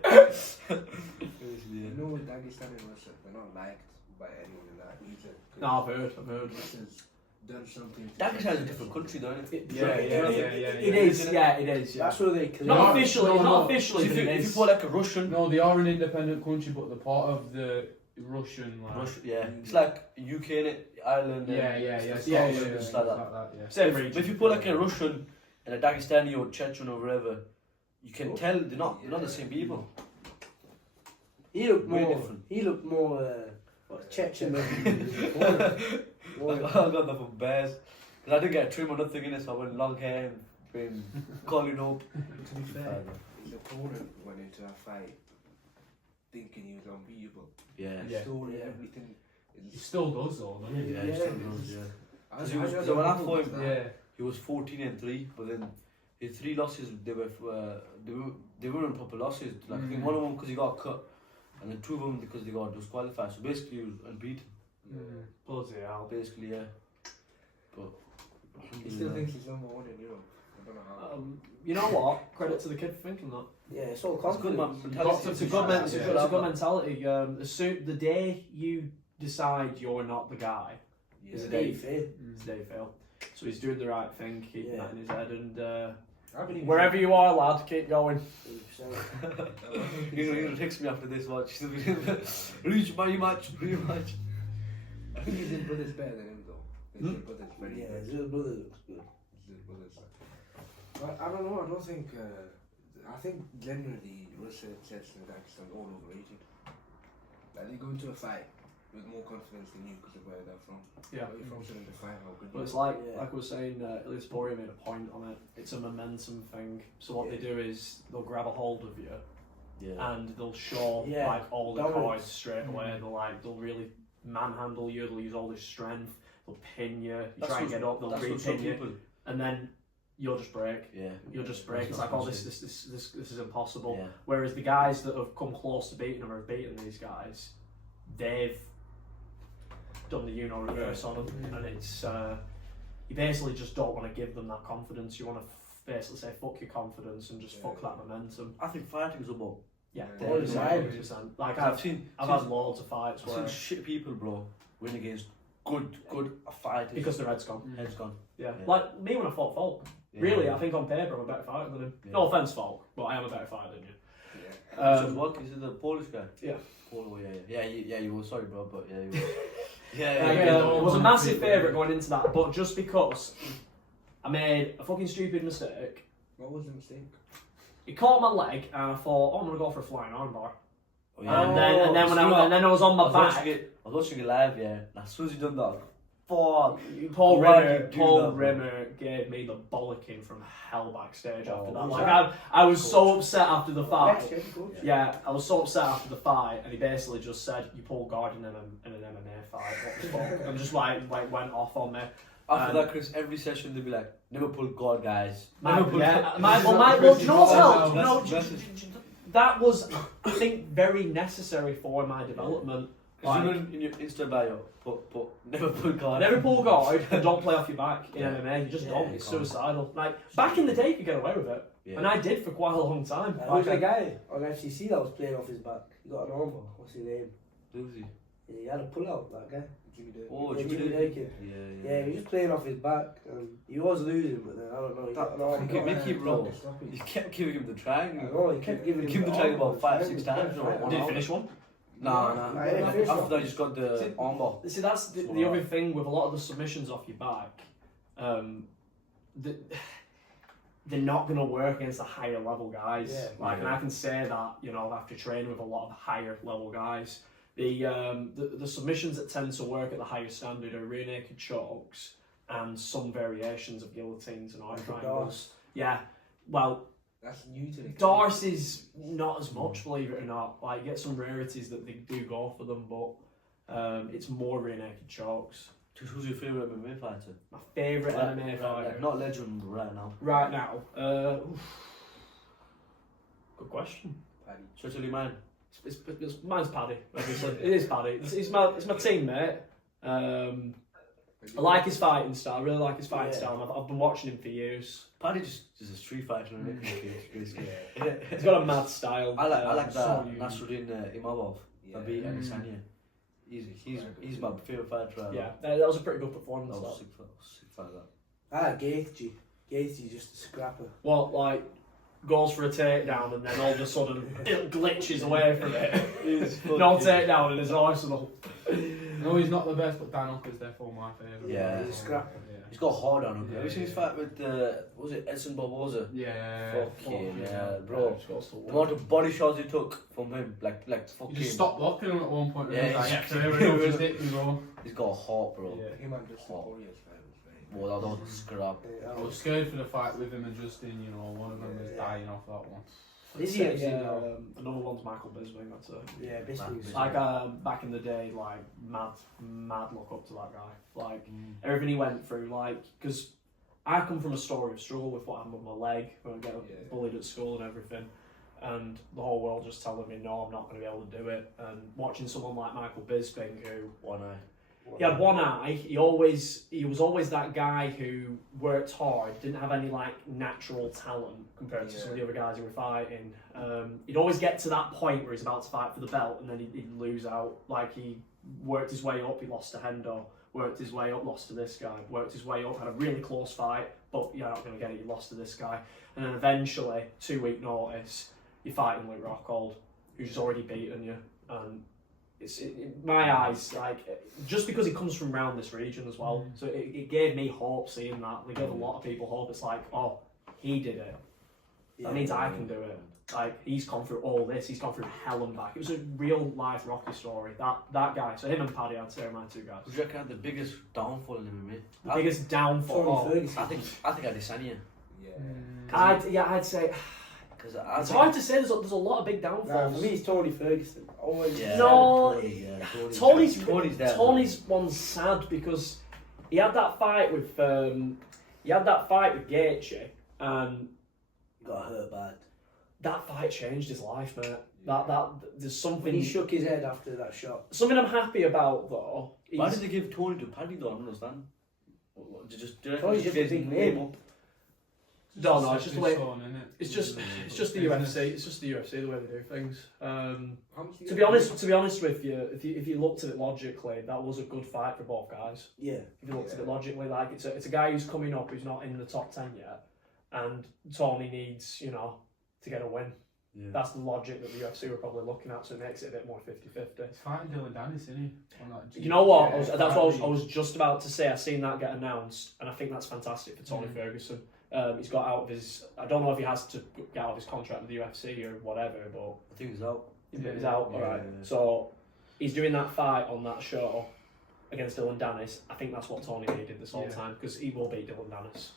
You know Dagestan and Russia, they're not liked by anyone in that region. No, I've heard. Russia's done something. Dagestan is a different country, though, isn't it? It is, yeah. That's where they claim. Not officially, No, not no. officially, If but you, it if you is. feel like a Russian, No, they are an independent country, but they're part of the Russian. Like, Russia, yeah, it's like UK, innit? Ireland, yeah, Scotland, yeah, and stuff like that. that. Yeah. Same But region. if you put like a Russian and a Dagestani or Chechen or wherever, you can tell they're not the same people. He looked Way more. different. He looked more. Chechen than I got that from bears. Because I didn't get a trim or nothing in it, so I went long hair and been calling up. To be fair, his opponent went into a fight thinking he was unbeatable. Yeah. He Yeah. stole Yeah. everything. He still does though, doesn't he? Yeah, Yeah, still knows, yeah. I So when I fought him, Yeah. he was 14-3, but then his 3 losses they weren't proper losses. Like I think one of them because he got cut, and then 2 of them because they got disqualified. So basically he was unbeaten. Bloody hell. Basically, yeah. But He still thinks he's number 1 in Europe. I don't know how. You know what? Credit to the kid for thinking that. Yeah, it's all It's good, man. confidence. Mentality. It's a good, Yeah. it's a good mentality. As soon the day you decide you're not the guy, is the Yeah. day Faith. it's the day you fail. So he's doing the right thing, keeping Yeah. that in his head, and I believe wherever you are, lad, keep going. 100%. He's gonna text me after this watch. rematch. I think his brother's better than him though. His brother's very Yeah, good. his little brother looks good. His brother's but I don't know. I don't think. I think generally Russia, Chechen, and Dagestan are all overrated. Like they go into a fight with more confidence than you because of where they're from. Yeah. Where you're from shouldn't define how good But you it's are. like Yeah. I was saying, Ilyas Boria made a point on it. It's a momentum thing. So what they do is they'll grab a hold of you Yeah. and they'll show Yeah. like all the Dominance. cards straight away. They'll really manhandle you. They'll use all their strength. They'll pin you. You try and get up. They'll That's what some re-pin you. people. And then you'll just break. Yeah. You'll just break. It's like, oh, this is impossible. Yeah. Whereas the guys that have come close to beating them or have beaten these guys, they've done the reverse on them, and it's you basically just don't want to give them that confidence. You want to basically say fuck your confidence and just fuck that momentum. I think fighting's about. Yeah, Yeah. 100%. Like I've had loads of fights I've where seen shit people, bro, win against good fighters because their head's gone. Head's gone. Yeah. Like me when I fought Falk. Yeah. Really, I think on paper I'm a better fighter than him. Yeah. No offense, Falk, but I am a better fighter than you. Yeah. So what is it, the Polish guy? Yeah. Polo, yeah. You were sorry, bro, but yeah, you were. Like, yeah. it was a massive favourite going into that, but just because I made a fucking stupid mistake, What was the mistake? it caught my leg, and I thought, oh, I'm gonna go for a flying armbar. Oh, yeah. And then when I was on my back, I was watching it live, yeah. And as soon as you done that, fuck. Paul Why did you do Rimmer that, bro? Rimmer gave me the bollocking from hell backstage after that. who's Like that? I was so upset after the fight. Next, yeah, coach. Yeah, I was so upset after the fight, and he basically just said, "You pulled guard in an MMA fight." What the fuck? And just like went off on me. After that, Chris, every session they'd be like, never pull guard, guys. Well, Never pull do you know what's hell? No, That's- that was, I think, very necessary for my development. Because you know in your Insta bio, put never pull guard. Never pull guard and don't play off your back in MMA. You just Yeah, don't. It's you can't. suicidal. Like back in the day, you could get away with it, Yeah. and I did for quite a long time. Who's the guy on FCC that was playing off his back? He got an armbar. What's his name? Lucy. Yeah, he had a pull out, that guy. Jimmy Dale. Oh, Yeah, Jimmy Jimmy Dale. Dale. Yeah, he was just playing off his back, and he was losing, but then I don't know. He got an armbar. fucking Mickey, bro. Stop it. He kept giving him the I triangle. know, he kept giving him Give him the triangle about 5-6 times. Did you finish one? Nah. I didn't finish After one. that, you just got the armbar. See, that's the other thing with a lot of the submissions off your back. They're not going to work against the higher level guys. Yeah. Like, and I can say that, after training with a lot of higher level guys. The submissions that tend to work at the higher standard are rear naked chokes and some variations of guillotines and arm triangles. Yeah, well, That's new to the Darcy's not as much, believe it or not. Like, you get some rarities that they do go for them, but it's more rear naked chokes. Who's your favourite MMA fighter? My favourite MMA fighter Like, not legend right now. right now. Good question. Paddy. Especially mine. Mine's Paddy. Obviously, it is Paddy. It's my teammate. I like his fighting style. I really like his fighting Yeah. style. I've been watching him for years. Paddy just is a street fighter, isn't he? Basically. He's got a mad style. I like so that unique. Nasruddin Imavov. Yeah. That beat Adesanya. He's my favourite fighter. Right Yeah, now. that was a pretty good performance. That was That. sick fight, that. I like Gaethje. Gaethje's just a scrapper. What, like, goes for a takedown and then all of a sudden it glitches away from it. No takedown in his arsenal. No, he's not the best, but Dan Hooker's therefore my favourite. Yeah. He's a scrapper. He's got hard on him. Yeah, Have you seen his fight with, what was it, Edson Barboza? Yeah. Fucking yeah, bro. Just goes to The war. amount of body shots he took from him, like fucking. You just stopped blocking him at one point. Yeah, And he's- yeah, so everyone knows it can go. He's got a heart, bro. Yeah. Him and Dustin Oh. Poirier's fight was very. Well, that was a scrap. I was scared for the fight with him and Justin, one of them was dying off that one. Is he actually Yeah, now? another one's Michael Bisping. That's it. Yeah, Bisping's Like back in the day, like mad look up to that guy. Like Mm. everything he went through, like because I come from a story of struggle with what happened with my leg when I get bullied at school and everything, and the whole world just telling me no, I'm not going to be able to do it. And watching someone like Michael Bisping, who One eye. he had one eye, he was always that guy who worked hard, didn't have any like natural talent compared to some of the other guys who were fighting. He'd always get to that point where he's about to fight for the belt and then he'd lose out. Like he worked his way up, he lost to Hendo, worked his way up, lost to this guy, worked his way up, had a really close fight, but you're not going to get it, you lost to this guy. And then eventually, 2-week notice, you're fighting Luke Rockhold, who's already beaten you. And my eyes, like, just because he comes from around this region as well, so it gave me hope seeing that. It gave a lot of people hope. It's like, oh, he did it. That means I can do it. Like, he's gone through all this. He's gone through hell and back. It was a real life Rocky story. That guy. So him and Paddy, I'd say, are my two guys. Who do you reckon had the biggest downfall in MMA? The biggest downfall. Tony Ferguson. I think Adesanya. Yeah. I'd say Because it's hard to say. There's a lot of big Nah, downfalls. for me, it's Tony Ferguson. Always. Yeah, No, Tony's there. Tony's one's sad because he had that fight with he had that fight with Gaethje, and Got hurt bad. that fight changed his life, mate. That there's something. He shook his head after that shot. Something I'm happy about though. Why did they give Tony to Paddy though? I don't understand. Tony's just a big name up. No, it's just the way. Son, innit? It's just the UFC. It's just the UFC the way they do things. Hamza, To be honest with you, if you looked at it logically, that was a good fight for both guys. Yeah. If you looked at it logically, like it's a guy who's coming up who's not in the top 10 yet, and Tony needs to get a win. Yeah. That's the logic that the UFC were probably looking at, so it makes it a bit more 50-50. He's fighting Dylan Dennis, isn't he? You know what? Yeah, That's what I was just about to say. I seen that get announced, and I think that's fantastic for Tony Ferguson. He's got out of his. I don't know if he has to get out of his contract with the UFC or whatever, but I think he's out. he's out. All right. So he's doing that fight on that show against Dylan Dennis. I think that's what Tony needed this whole time, because he will beat Dylan Dennis.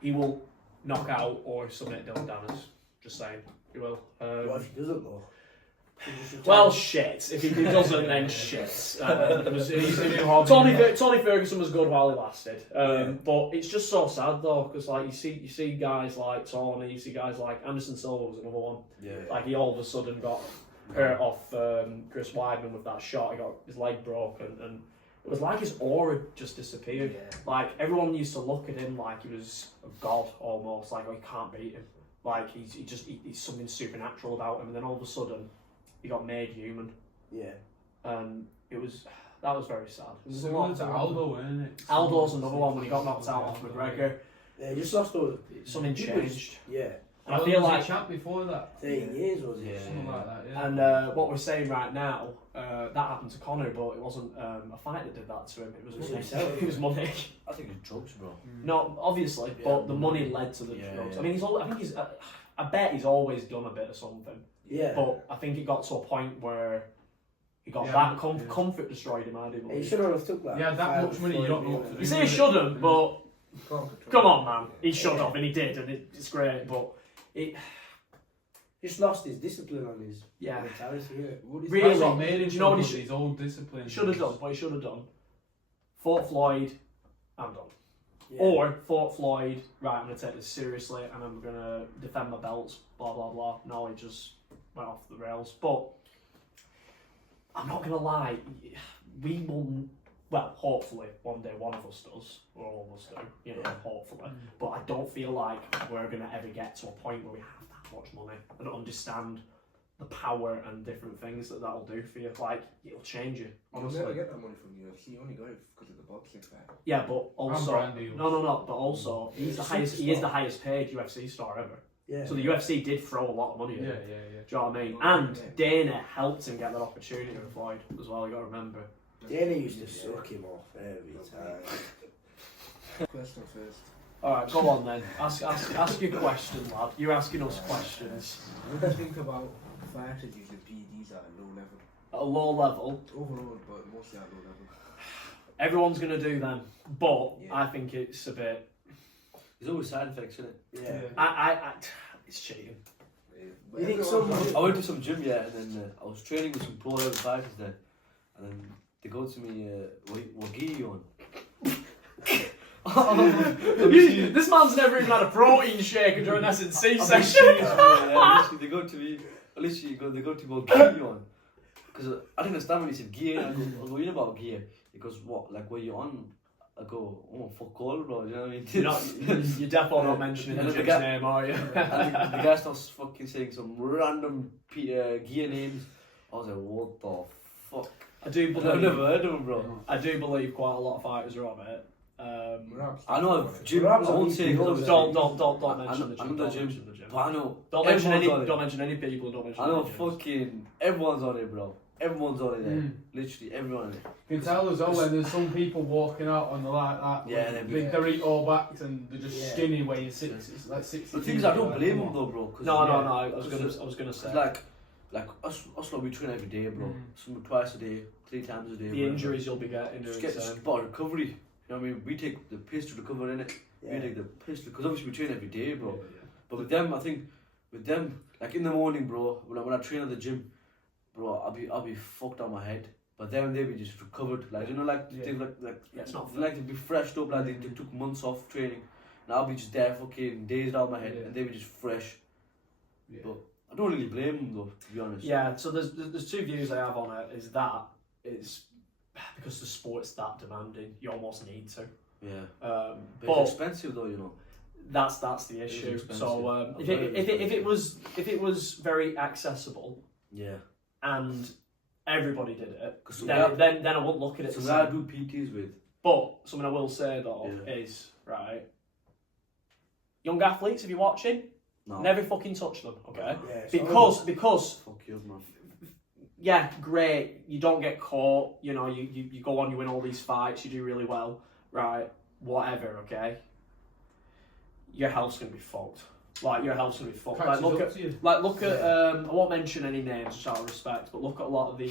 He will knock out or submit Dylan Dennis. Just saying, he will. What if he doesn't though? Well, shit. If he doesn't, then shit. Tony Ferguson was good while he lasted, but it's just so sad though, because like you see guys like Tony, you see guys like Anderson Silva was another one. Yeah. Like he all of a sudden got hurt off Chris Weidman with that shot. He got his leg broken, and it was like his aura just disappeared. Yeah. Like everyone used to look at him like he was a god almost. Like, oh, you can't beat him. Like he's something supernatural about him, and then all of a sudden he got made human. Yeah. That was very sad. Similar to Aldo, isn't it? Aldo's another one when he got knocked out off McGregor. Yeah, he just lost all. Something changed. Yeah. And I feel like champ before that. 13 years was it? Something like that, yeah. And what we're saying right now, that happened to Conor, but it wasn't a fight that did that to him. It was money. It was money. I think it's drugs, bro. No, obviously, but the money led to the drugs. I mean, I bet he's always done a bit of something. Yeah. But I think it got to a point where he got that comfort destroyed him. I do believe. He shouldn't have took that. Yeah, that much money you don't know what to do. You say he shouldn't, but come on, man, he should have, and he did, and it's great. But it just lost his discipline on his mentality. Really, That's what made him you know what struggle, his own discipline. He should have done what he should have done. Fought Floyd, I'm done. Yeah. Or fought Floyd, right, I'm going to take this seriously and I'm going to defend my belts, blah, blah, blah. No, he just went off the rails. But I'm not going to lie, we will, well, hopefully, one day one of us does, or all of us do, hopefully. But I don't feel like we're going to ever get to a point where we have that much money. I don't understand the power and different things that'll do for you. Like, it'll change you, honestly. You'll never get that money from UFC. You only got it because of the boxing fight. Yeah, but also brand no. But also he's the highest. He is the highest paid UFC star ever. Yeah. So the UFC did throw a lot of money at him. Yeah. Do you know what I mean? And Dana helped him get that opportunity with Floyd as well. You got to remember. Dana used to suck him off every time. Question first. All right, go on then. Ask your question, lad. You're asking us questions. What do you think about fighters using PEDs at a low level? At a low level, Overall, but mostly at low level. everyone's gonna do them, but I think it's a bit. There's always side effects, isn't it? Yeah. I it's cheating. You think someone? I went to some gym, and then I was training with some pro level fighters there, and then they go to me, what gear you on? This man's never even had a protein shake during an S&C session. Literally, they go to me, they go to me, what gear you on? Because I didn't understand when he said gear, I go, you know about gear? He goes, what, like where you on? I go, oh, fuck all, bro, you know what I mean? You're definitely not mentioning the gym's name, are you? And the guy starts fucking saying some random gear names. I was like, what the fuck? I do believe. I've never heard of them, bro. I do believe quite a lot of fighters are on it. I know a gym. I won't say because don't mention the gym. I know the gym, but I know. Don't mention any people. Don't mention. I know fucking everyone's on it, bro. Everyone's on it there. Literally everyone on it. You can tell as well when there's some people walking out on the like that. Yeah, with big Dorito backs and they're just skinny weighing it's like 60. The thing is, I don't blame them though, bro. No. I was gonna say. Like us lot, we train every day, bro. Some twice a day, 3 times a day. The injuries you'll be getting. Just get the spot recovery. You know what I mean? We take the piss to recover in it. Yeah. We take the piss because obviously we train every day, bro. But with them, I think like in the morning, bro. When I train at the gym, bro, I'll be fucked on my head. But then they be just recovered, like Yeah. they Yeah, it's not like to be freshed up, like they took months off training. And I'll be just there fucking dazed out of my head, and they be just fresh. Yeah. But I don't really blame them though, to be honest. Yeah, so there's two views I have on it. Is that it's because the sport's that demanding, you almost need to. Yeah. But It's expensive though, you know. that's the issue. expensive. So if it was very accessible Yeah. and everybody did it, 'Cause then I wouldn't look at it. So the that I same. do PTs with. But something I will say though is right. Young athletes, if you're watching, No. never fucking touch them, okay? Yeah, so Because Fuck you, man. yeah, great. You don't get caught. You know, you go on, you win all these fights, you do really well, right? Whatever, okay. Your health's gonna be fucked. Like your health's gonna be fucked. Catches Like up to you. look at I won't mention any names, just out of respect, but look at a lot of the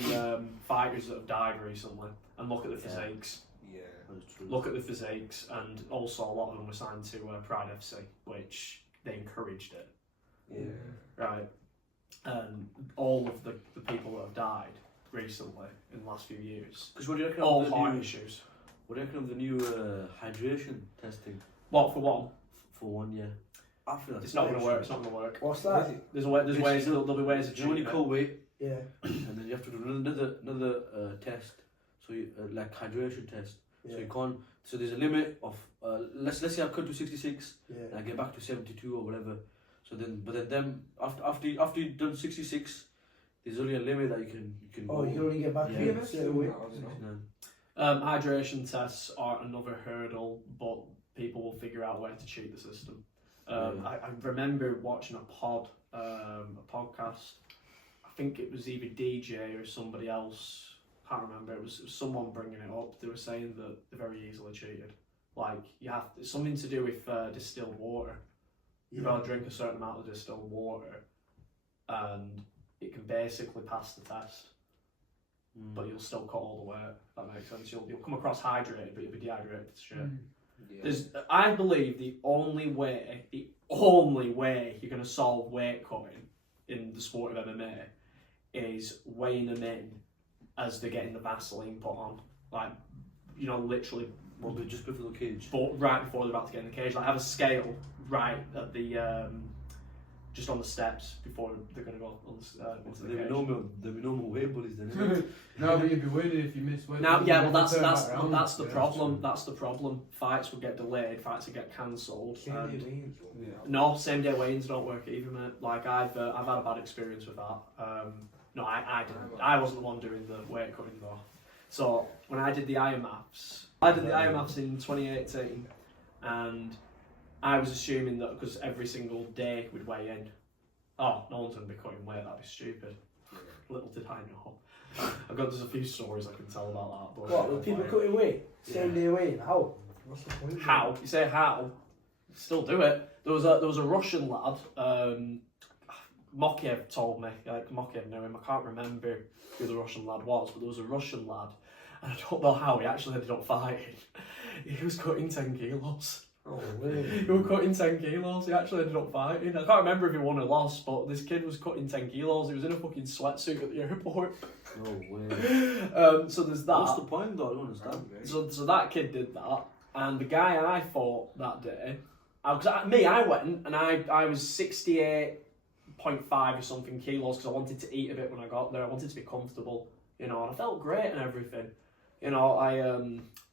fighters that have died recently, and look at the physiques. Yeah. That's true. Look at the physiques, and also a lot of them were signed to Pride FC, which they encouraged it, Yeah. right? And all of the people that have died recently in the last few years, Because what do you reckon all of the heart new, issues. what do you reckon of the new hydration testing What for one? for 1 year? I feel like It's not going to work. It's not going to work. What's that? There's a way. There's ways. Basically, There'll be ways of Do you know when you cheating. call weight Yeah. and then you have to do another test? So you like hydration test. Yeah. So you can't. So there's a limit of let's say I cut to 66 Yeah. and I get back to 72 or whatever. So then after you've done 66, there's only a limit that you can Oh, go. you can only get back Yeah. to Yeah, a that's certain true. weight. I don't know. Hydration tests are another hurdle, but people will figure out a way to cheat the system. I remember watching a podcast. I think it was either DJ or somebody else. Can't remember. It was someone bringing it up. They were saying that they're very easily cheated. Like it's something to do with distilled water. You've got to drink a certain amount of distilled water, and it can basically pass the test. But you'll still cut all the weight. If that makes sense. You'll come across hydrated, but you'll be dehydrated to shit. Yeah. I believe the only way you're going to solve weight cutting in the sport of MMA is weighing them in as they're getting the Vaseline put on. Like, you know, literally. Well, but just before the cage. But right before they're about to get in the cage. Like, have a scale right at the, just on the steps before they're going to go on into the There'll cage. be no more weight bullies then. Isn't it? No, but you'd be winning if you miss weight. Now, yeah, well, that's Turn that's back round. that's the Yeah, problem. true. That's the problem. Fights would get delayed. Fights would get cancelled. Same and- day weigh-ins, though. Yeah. No, same day weigh-ins don't work either, mate. Like I've had a bad experience with that. No, I didn't. I wasn't the one doing the weight cutting though. So when I did the IMAFs, in 2018, and I was assuming that because every single day we'd weigh in. Oh, no one's gonna be cutting weight. That'd be stupid. Little did I know. There's a few stories I can tell about that. But What, with people cutting weight? Same day weight? How? What's the point? How? You say how? Still do it. There was a Russian lad. Mokiev told me. Like Mokiev knew him. I can't remember who the Russian lad was, but there was a Russian lad, and I don't know how he actually ended up fighting. He was cutting 10 kilos. Oh, really? He was cutting 10 kilos. He actually ended up fighting. I can't remember if he won or lost, but this kid was cutting 10 kilos. He was in a fucking sweatsuit at the airport. No way. So there's that. What's the point though? I don't understand. So that kid did that, and the guy I fought that day, I went and I was 68.5 or something kilos because I wanted to eat a bit when I got there. I wanted to be comfortable, you know, and I felt great and everything. You know, I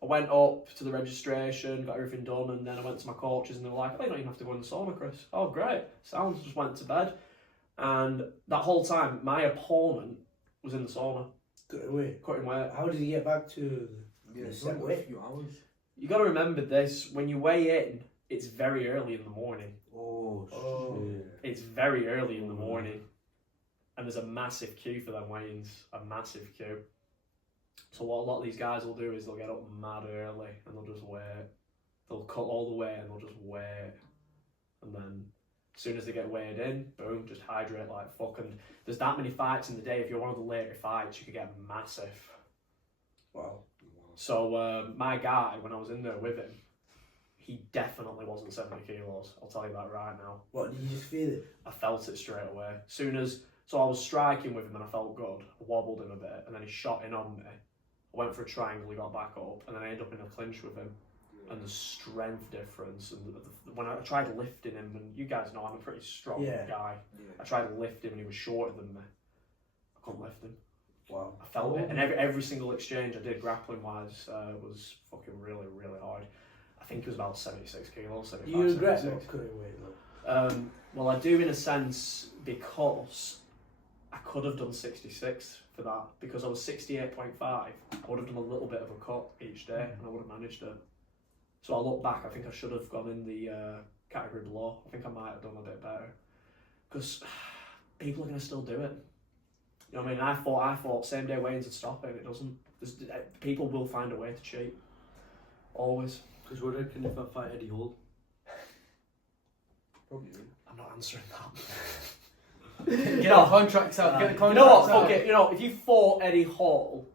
went up to the registration, got everything done, and then I went to my coaches and they were like, "Oh, you don't even have to go in the sauna, Chris." Oh, great. Sounds. Just went to bed, and that whole time my opponent was in the sauna Cutting weight. cutting weight. How did he get back to Yeah, the it's set only a weight? few hours. You got to remember this: when you weigh in, it's very early in the morning. Oh, Oh. shit. It's very early in the morning, and there's a massive queue for them weigh-ins. A massive queue. So what a lot of these guys will do is they'll get up mad early and they'll just wait. They'll cut all the way and they'll just wait, and then as soon as they get weighed in, boom, just hydrate like fuck. And there's that many fights in the day. If you're one of the later fights, you could get massive. Wow. So my guy, when I was in there with him, he definitely wasn't 70 kilos. I'll tell you that right now. What, did you just feel it? I felt it straight away. Soon as So I was striking with him and I felt good. I wobbled him a bit and then he shot in on me. I went for a triangle, he got back up, and then I ended up in a clinch with him. And the strength difference, and when I tried lifting him, and you guys know I'm a pretty strong guy. I tried to lift him and he was shorter than me. I couldn't lift him. Wow. I felt it, and every single exchange I did grappling wise was fucking really, really hard. I think it was about 76 kilos, 75, You regret 76. not cutting weight though? Well, I do in a sense because I could have done 66 for that because I was 68.5. I would have done a little bit of a cut each day and I would have managed it. So I look back, I think I should have gone in the category below. I think I might have done a bit better because people are going to still do it. You know what I mean? I thought same day weigh-ins would stop it. It doesn't. People will find a way to cheat. Always. Because what reckon if I fight Eddie Hall? Probably. I'm not answering that. Get the contracts out. Get the You contracts know what? out. Fuck it. You know, if you fought Eddie Hall,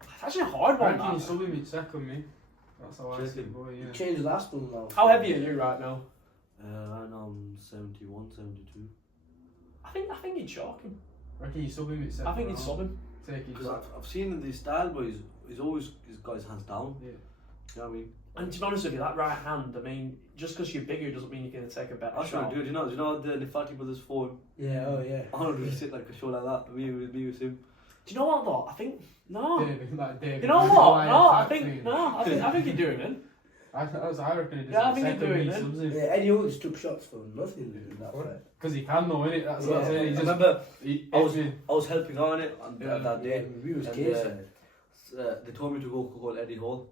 it's actually a hard I one. reckon you That. subbing me second me. That's how I see it, boy. You Yeah. changed the last one now. How heavy are you right now? Right now I'm 71, 72. I think he'd shock him. I reckon you subbing me second. I think he'd sub him. Take it. Because I've seen the style, but he's always got his hands down. Yeah. You know what I mean? And to be honest with you, that right hand, I mean, just because you're bigger doesn't mean you're going to take a better That's what shot. I do. Do you know the Nifati brothers phone? Yeah, oh yeah. I want to sit like a show like that. Me with him. Do you know what though? I think no. David, like David. You know what? No, I type think thing. no. I think you're doing it. I reckon he does. Yeah, I think second he'd do me, it, subs him. Yeah, Eddie Hall just took shots for nothing in that fight. Because he can though, innit? That's what I'm Yeah. saying. He I just, remember he, I was helping on it on that day. We was And, case side. They told me to go call Eddie Hall.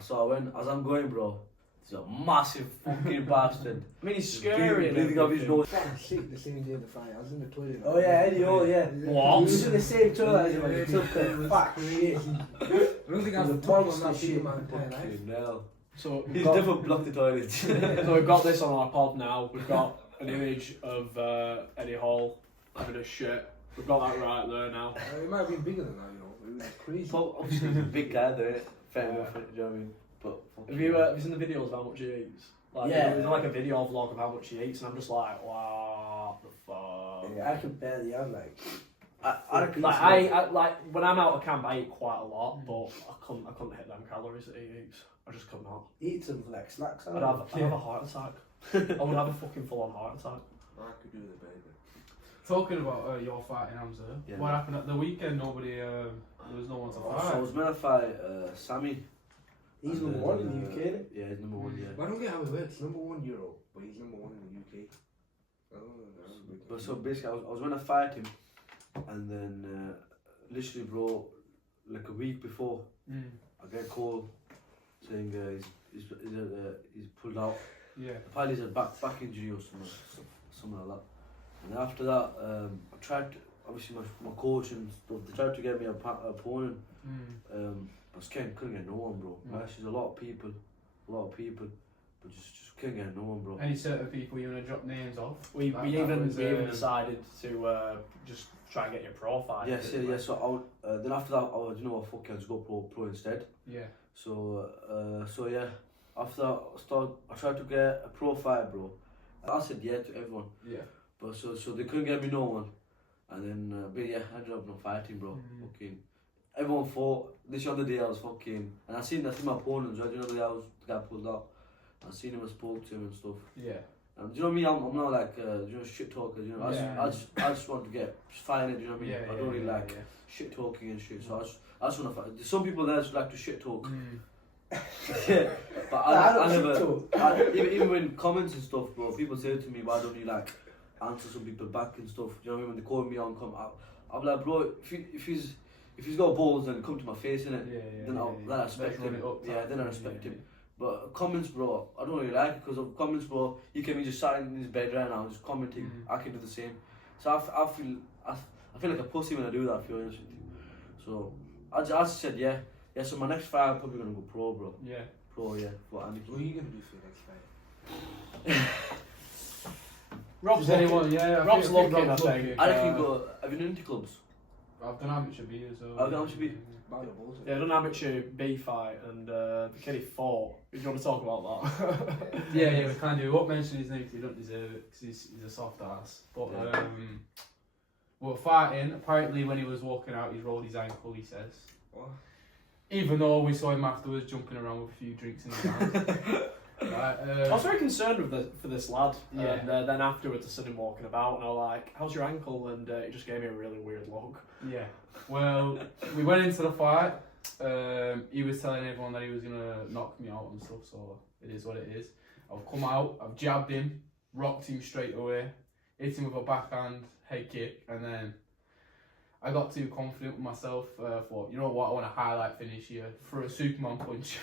So I went, as I'm going, bro, he's a massive fucking bastard. I mean, he's scary. and Breathing out his everything. nose. I fell asleep the same day of the fight. I was in the toilet. Oh yeah, Eddie Hall, yeah. What? He was in the same toilet as him and he took It the was fat crazy. shit. I don't think It was I've a talked monster about that shit. in my entire life. Fucking hell. So He's got- never blocked the toilet. So we've got this on our pod now. We've got an image of Eddie Hall having a shit. We've got that right there now. It might have been bigger than that, you know. It was crazy. So obviously he's a big guy there, innit? Fair enough, innit? Do you know what I mean? But Have you seen the videos of how much he eats? Like, Yeah. There's like a video vlog of how much he eats, and I'm just like, what the fuck? Yeah, I could barely have like. I reckon Like it's I like when I'm out of camp, I eat quite a lot, but I couldn't hit them calories that he eats. I just could not. Eat some like snacks. I'd have a heart attack. I would have a fucking full on heart attack. I could do the baby. talking about your fight in Hamza, Yeah. what happened at the weekend? Nobody, there was no one to So I fight. was meant to fight Sammy. He's And number one in the UK, isn't he? Yeah, he's number one, yeah. But I don't get how it works. Number one Euro, but he's number one in the UK. I don't know. But so basically, I was meant to fight him, and then literally, bro, like a week before, Mm. I get a call saying he's pulled out. Yeah. Apparently, he's a back injury or something like that. And after that, I tried. Obviously, my coach and stuff. They tried to get me a opponent. Mm. I just couldn't get no one, bro. Mm. There's a lot of people, but just couldn't get no one, bro. Any certain people you want to drop names of? We That even was, decided to just try and get your profile. Yeah, so I would, then after that, I would, you know what, fuck it, I'll just go pro instead. Yeah. So yeah, after I tried to get a pro fight, bro. I said yeah to everyone, Yeah. but so they couldn't get me no one. And then, but yeah, I ended up not fighting, bro. Mhm. Fucking, everyone fought. This other day I was fucking, and I seen my opponents, right? You know the guy the guy pulled out. I seen him and spoke to him and stuff. Yeah. And do you know me? I'm not like you know, shit talker. You know, Yeah. I just want to get fighting. Do you know what I mean? Yeah. I don't really like shit talking and shit. So I just want to fight. There's some people there just like to shit talk. Mm. Yeah, but I don't I never. shit talk. Even when comments and stuff, bro, people say to me, why don't you like answer some people back and stuff? Do you know what I mean? When they call me on, I'm like, bro, if he's got balls, then come to my face, innit? Yeah. Then I respect Let's run him. it up Yeah, type then I thing, respect yeah. him. But comments, bro, I don't really like it because of comments, bro. You can be just sat in his bed right now, just commenting. Mm. I can do the same. So I feel like a pussy when I do that. To be honest with you. So I just said yeah. So my next fight, I'm probably gonna go pro, bro. Yeah. Pro, yeah. What Andy? What are you gonna do for your next fight? Rob's Does looking. anyone? Yeah. Rob's think looking, Rob's I think. looking. I reckon go. Have you done into clubs? I've done amateur beer, so. I've done amateur beer. About your balls. Yeah, done an amateur B fight and the kid he fought. Do you want to talk about that? Yeah, we can do. We won't mention his name because he don't deserve it because he's a soft ass. But Yeah. We were fighting. Apparently, when he was walking out, he rolled his ankle. He says. What? Even though we saw him afterwards jumping around with a few drinks in his hand. I was very concerned for this lad, Yeah. and then afterwards I seen him walking about, and I was like, "How's your ankle?" And he just gave me a really weird look. Yeah. Well, we went into the fight. He was telling everyone that he was gonna knock me out and stuff. So it is what it is. I've come out. I've jabbed him, rocked him straight away, hit him with a backhand head kick, and then I got too confident with myself. Thought, you know what? I want a highlight finish here for a Superman punch.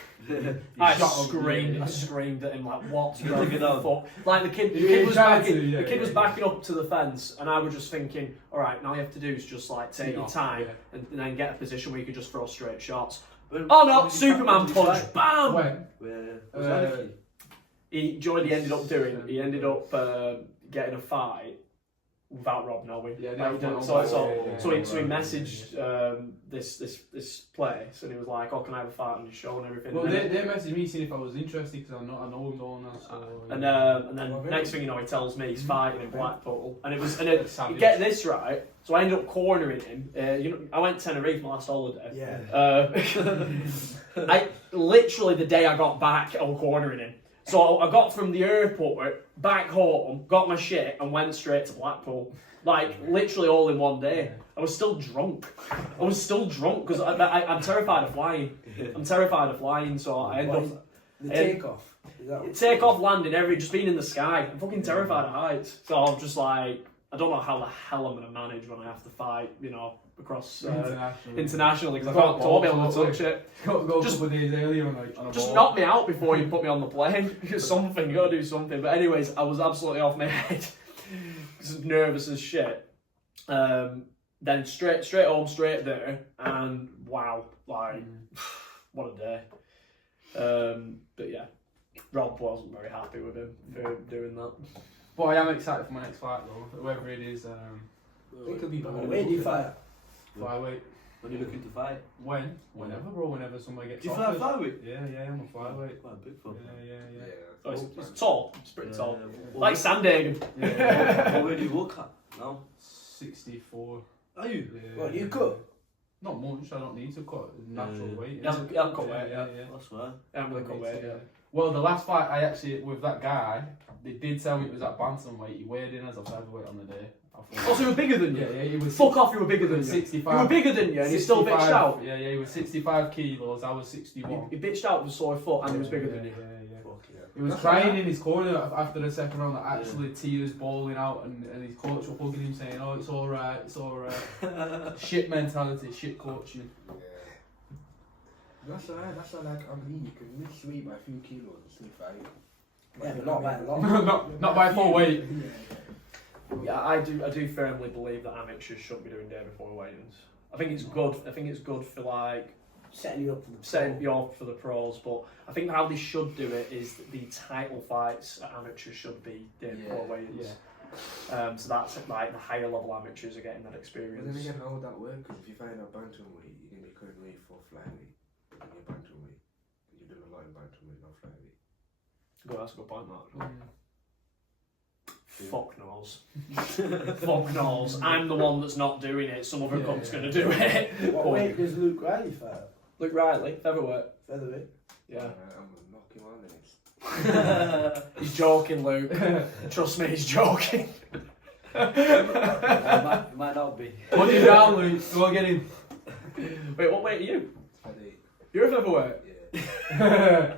I shot him. screamed at him like, "What You gotta get the out. fuck?" Like the kid Yeah, was tried backing, to, yeah, the kid yeah, was yeah. backing up to the fence, and I was just thinking, "All right, now all you have to do is just like take your off, time yeah. and then get a position where you can just throw straight shots." When- Oh when no, did you Superman fight? When did you punch, fight? bam! When? Where? Uh, Was that actually? He ended up doing. He ended up getting a fight without Rob knowing. Yeah, Like, no, so he right, messaged this place, and he was like, "Oh, can I have a fight on your show and everything?" Well, and they messaged me seeing if I was interested because I know him all now. So, And then Well, next thing you know, he tells me he's fighting in Blackpool, and it was Savage. get this right. So I ended up cornering him. I went to Tenerife my last holiday. Yeah. I literally the day I got back, I was cornering him. So I got from the airport back home, got my shit, and went straight to Blackpool. Like literally all in one day. I was still drunk. Because I'm terrified of flying. So I end up The takeoff. Is that what- take off, landing, just being in the sky. I'm fucking terrified of heights. So I'm just like, I don't know how the hell I'm gonna manage when I have to fight, across internationally because I Got can't balls, be able to don't touch it. Go Just- a couple of days earlier on a Just ball. knock me out before you put me on the plane. Something, you gotta do something. But anyways, I was absolutely off my head. Just nervous as shit. Then straight home, straight there, and wow, like what a day. But yeah, Rob wasn't very happy with him for doing that. But I am excited for my next fight though, whoever it is. It could be Where do you fight? Flyweight. When are you looking to fight? Whenever, bro. Whenever somebody gets Do you fight offered. flyweight? Yeah, I'm a flyweight. Quite a big fuck. Yeah. Oh, it's tall. It's pretty tall. Yeah. Like Sandagen. Yeah. Where do you work at now? 64. Are you? Yeah. What, you cut? Not much. I don't need to cut natural weight. Yeah, I'm cut weight, yeah. That's right. I'm really cut weight, yeah. Well, the last fight I actually with that guy, they did tell me it was at bantamweight. He weighed in as a featherweight on the day. Oh, so you were bigger than you? Yeah, he was. Fuck off, you were bigger He than was you. 65. You were bigger than you, and you still bitched 65 out. Yeah, he was 65 kilos. I was 61. He bitched out with a sore foot, and he was bigger than you. Yeah. Fuck yeah. He was crying in his corner after the second round, like, actually tears bawling out, and his coach was hugging him saying, "Oh, it's all right." Shit mentality, shit coaching. Yeah. That's alright, like, you can lift weight by a few kilos and still fight. Yeah, but not by a lot. not by full weight. Yeah, I do firmly believe that amateurs shouldn't be doing day before weigh-ins. I think it's good. I think it's good for like Setting you up for the setting you up for the pros. But I think how they should do it is that the title fights at amateurs should be day before weigh-ins. So that's like the higher level amateurs are getting that But experience. then again, how would that work? Because if you find out bantamweight, you're going to be cutting weight for flyweight. But then you're bantamweight. You're doing a lot in bantamweight, not flyweight. Well, that's a good point, Mark. Fuck knows. Fuck knows. I'm the one that's not doing it. Some other cunt's going to do it. What weight does Luke Riley fight? Luke Riley, featherweight. Featherweight. Yeah. I'm going to knock him on the next. He's joking, Luke. Trust me, he's joking. It might not be. Put him down, Luke. Go and get him. Wait, what weight are you? Headache. You're a featherweight. Yeah.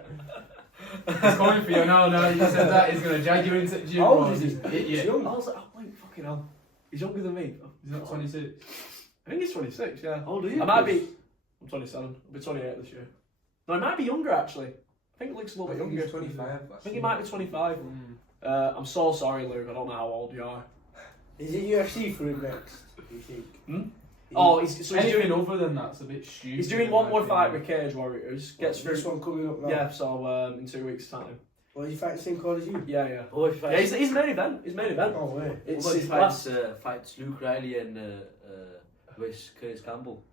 He's coming for you now. Now you said that, he's gonna drag you into the gym. How old bro. is he? Idiot. He's young. I was like, oh, wait, fucking hell. He's younger than me. He's not 26. I think he's 26, yeah. How old are you? I might be. I'm 27. I'll be 28 this year. No, he might be younger actually. I think Luke's a little bit younger. He's 25. I think he might be 25. I'm so sorry, Luke. I don't know how old you are. Is it UFC for him next? Do you think? Oh, he's Anything doing. other than that's a bit stupid. He's doing one more fight with Cage Warriors. Gets This through. one coming up now. Yeah, so in 2 weeks' time. Well, you fight the same card as you? Yeah. Oh, if Yeah, he's main event. He's main event. Oh, wait. It's what his if last. fights Luke Riley and with Curtis Campbell?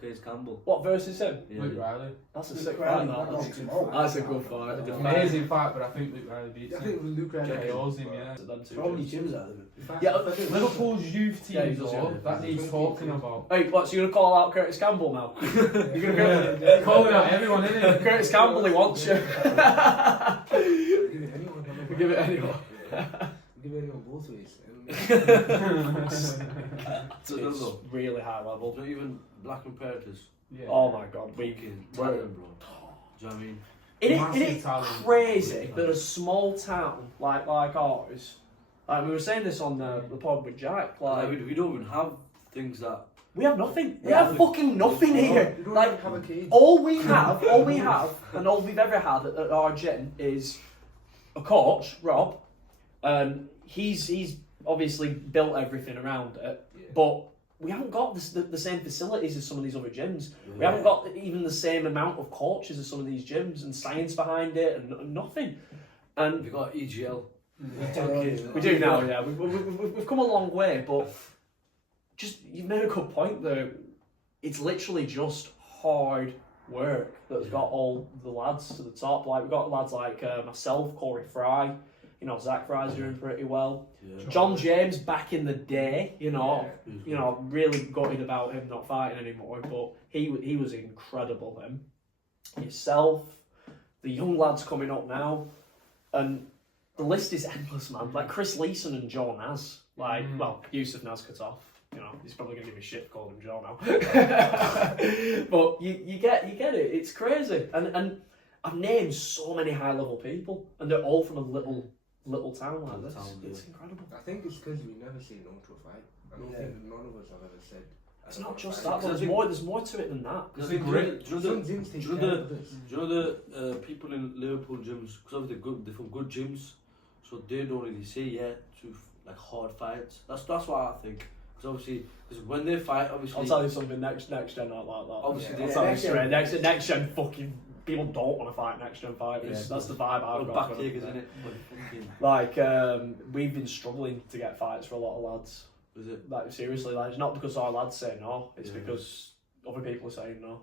Curtis Campbell. What versus him? Yeah. Luke Riley. That's a Luke sick Riley, fight. that That's knocks him out. That's a good fight. Amazing fight, but I think Luke Riley beats I him. think Luke Riley KOs him, yeah. Them two How many gyms. gyms out of it? Yeah, Liverpool's youth Yeah, team, he does, though, yeah. that needs talking about. Hey, what? So you're gonna call out Curtis Campbell now? You're gonna go. Calling out everyone, innit? Curtis Campbell, he wants you. Give it anyone. Give it anyone. Give it anyone both ways. It's really high level. Not even Black Imperators. Yeah. Oh my god, Fucking we're talent, bro. Do you know what I mean? Isn't Massive it talent. crazy that a small town like ours, like we were saying this on the pod with Jack, Like, like we don't even have things that. we have nothing. We Yeah. have fucking nothing here. You don't Like have a cage. all we have, and all we've ever had at our gym is a coach, Rob, and he's obviously built everything around it, but we haven't got the same facilities as some of these other gyms. We haven't got even the same amount of coaches as some of these gyms and science behind it and nothing. And We've got EGL. we do now, yeah. We've come a long way, but just you've made a good point though. It's literally just hard work that's got all the lads to the top. Like we've got lads like myself, Corey Fry. You know, Zach Fry's doing pretty well. Yeah. John James back in the day, you know, Yeah. really gutted about him not fighting anymore, but he was incredible. Him, yourself, the young lads coming up now, and the list is endless, man. Like Chris Leeson and Joe Naz, well, Yusuf Nazkatov. You know, he's probably gonna give me shit for calling him Joe now. But you get it. It's crazy, and I've named so many high level people, and they're all from a little town like this. It's incredible. I think it's because we never say no to a fight. I don't Yeah. think none of us have ever said. It's not just fight. that, but there's more to it than that. Because Some gyms take do care you of this. know the people in Liverpool gyms, because obviously they're from good gyms, so they don't really say yeah to like hard fights. That's what I think. Because obviously, when they fight, obviously. I'll tell you something. Next gen aren't like that. Obviously, I'll they- tell you next gen- straight. Next gen fucking people don't want to fight next gen fighters. Yeah, That's the vibe I've got. back from them. takers in it. Fucking, Like we've been struggling to get fights for a lot of lads. is it? Like seriously, like it's not because our lads say no. It's Yeah. because other people are saying no.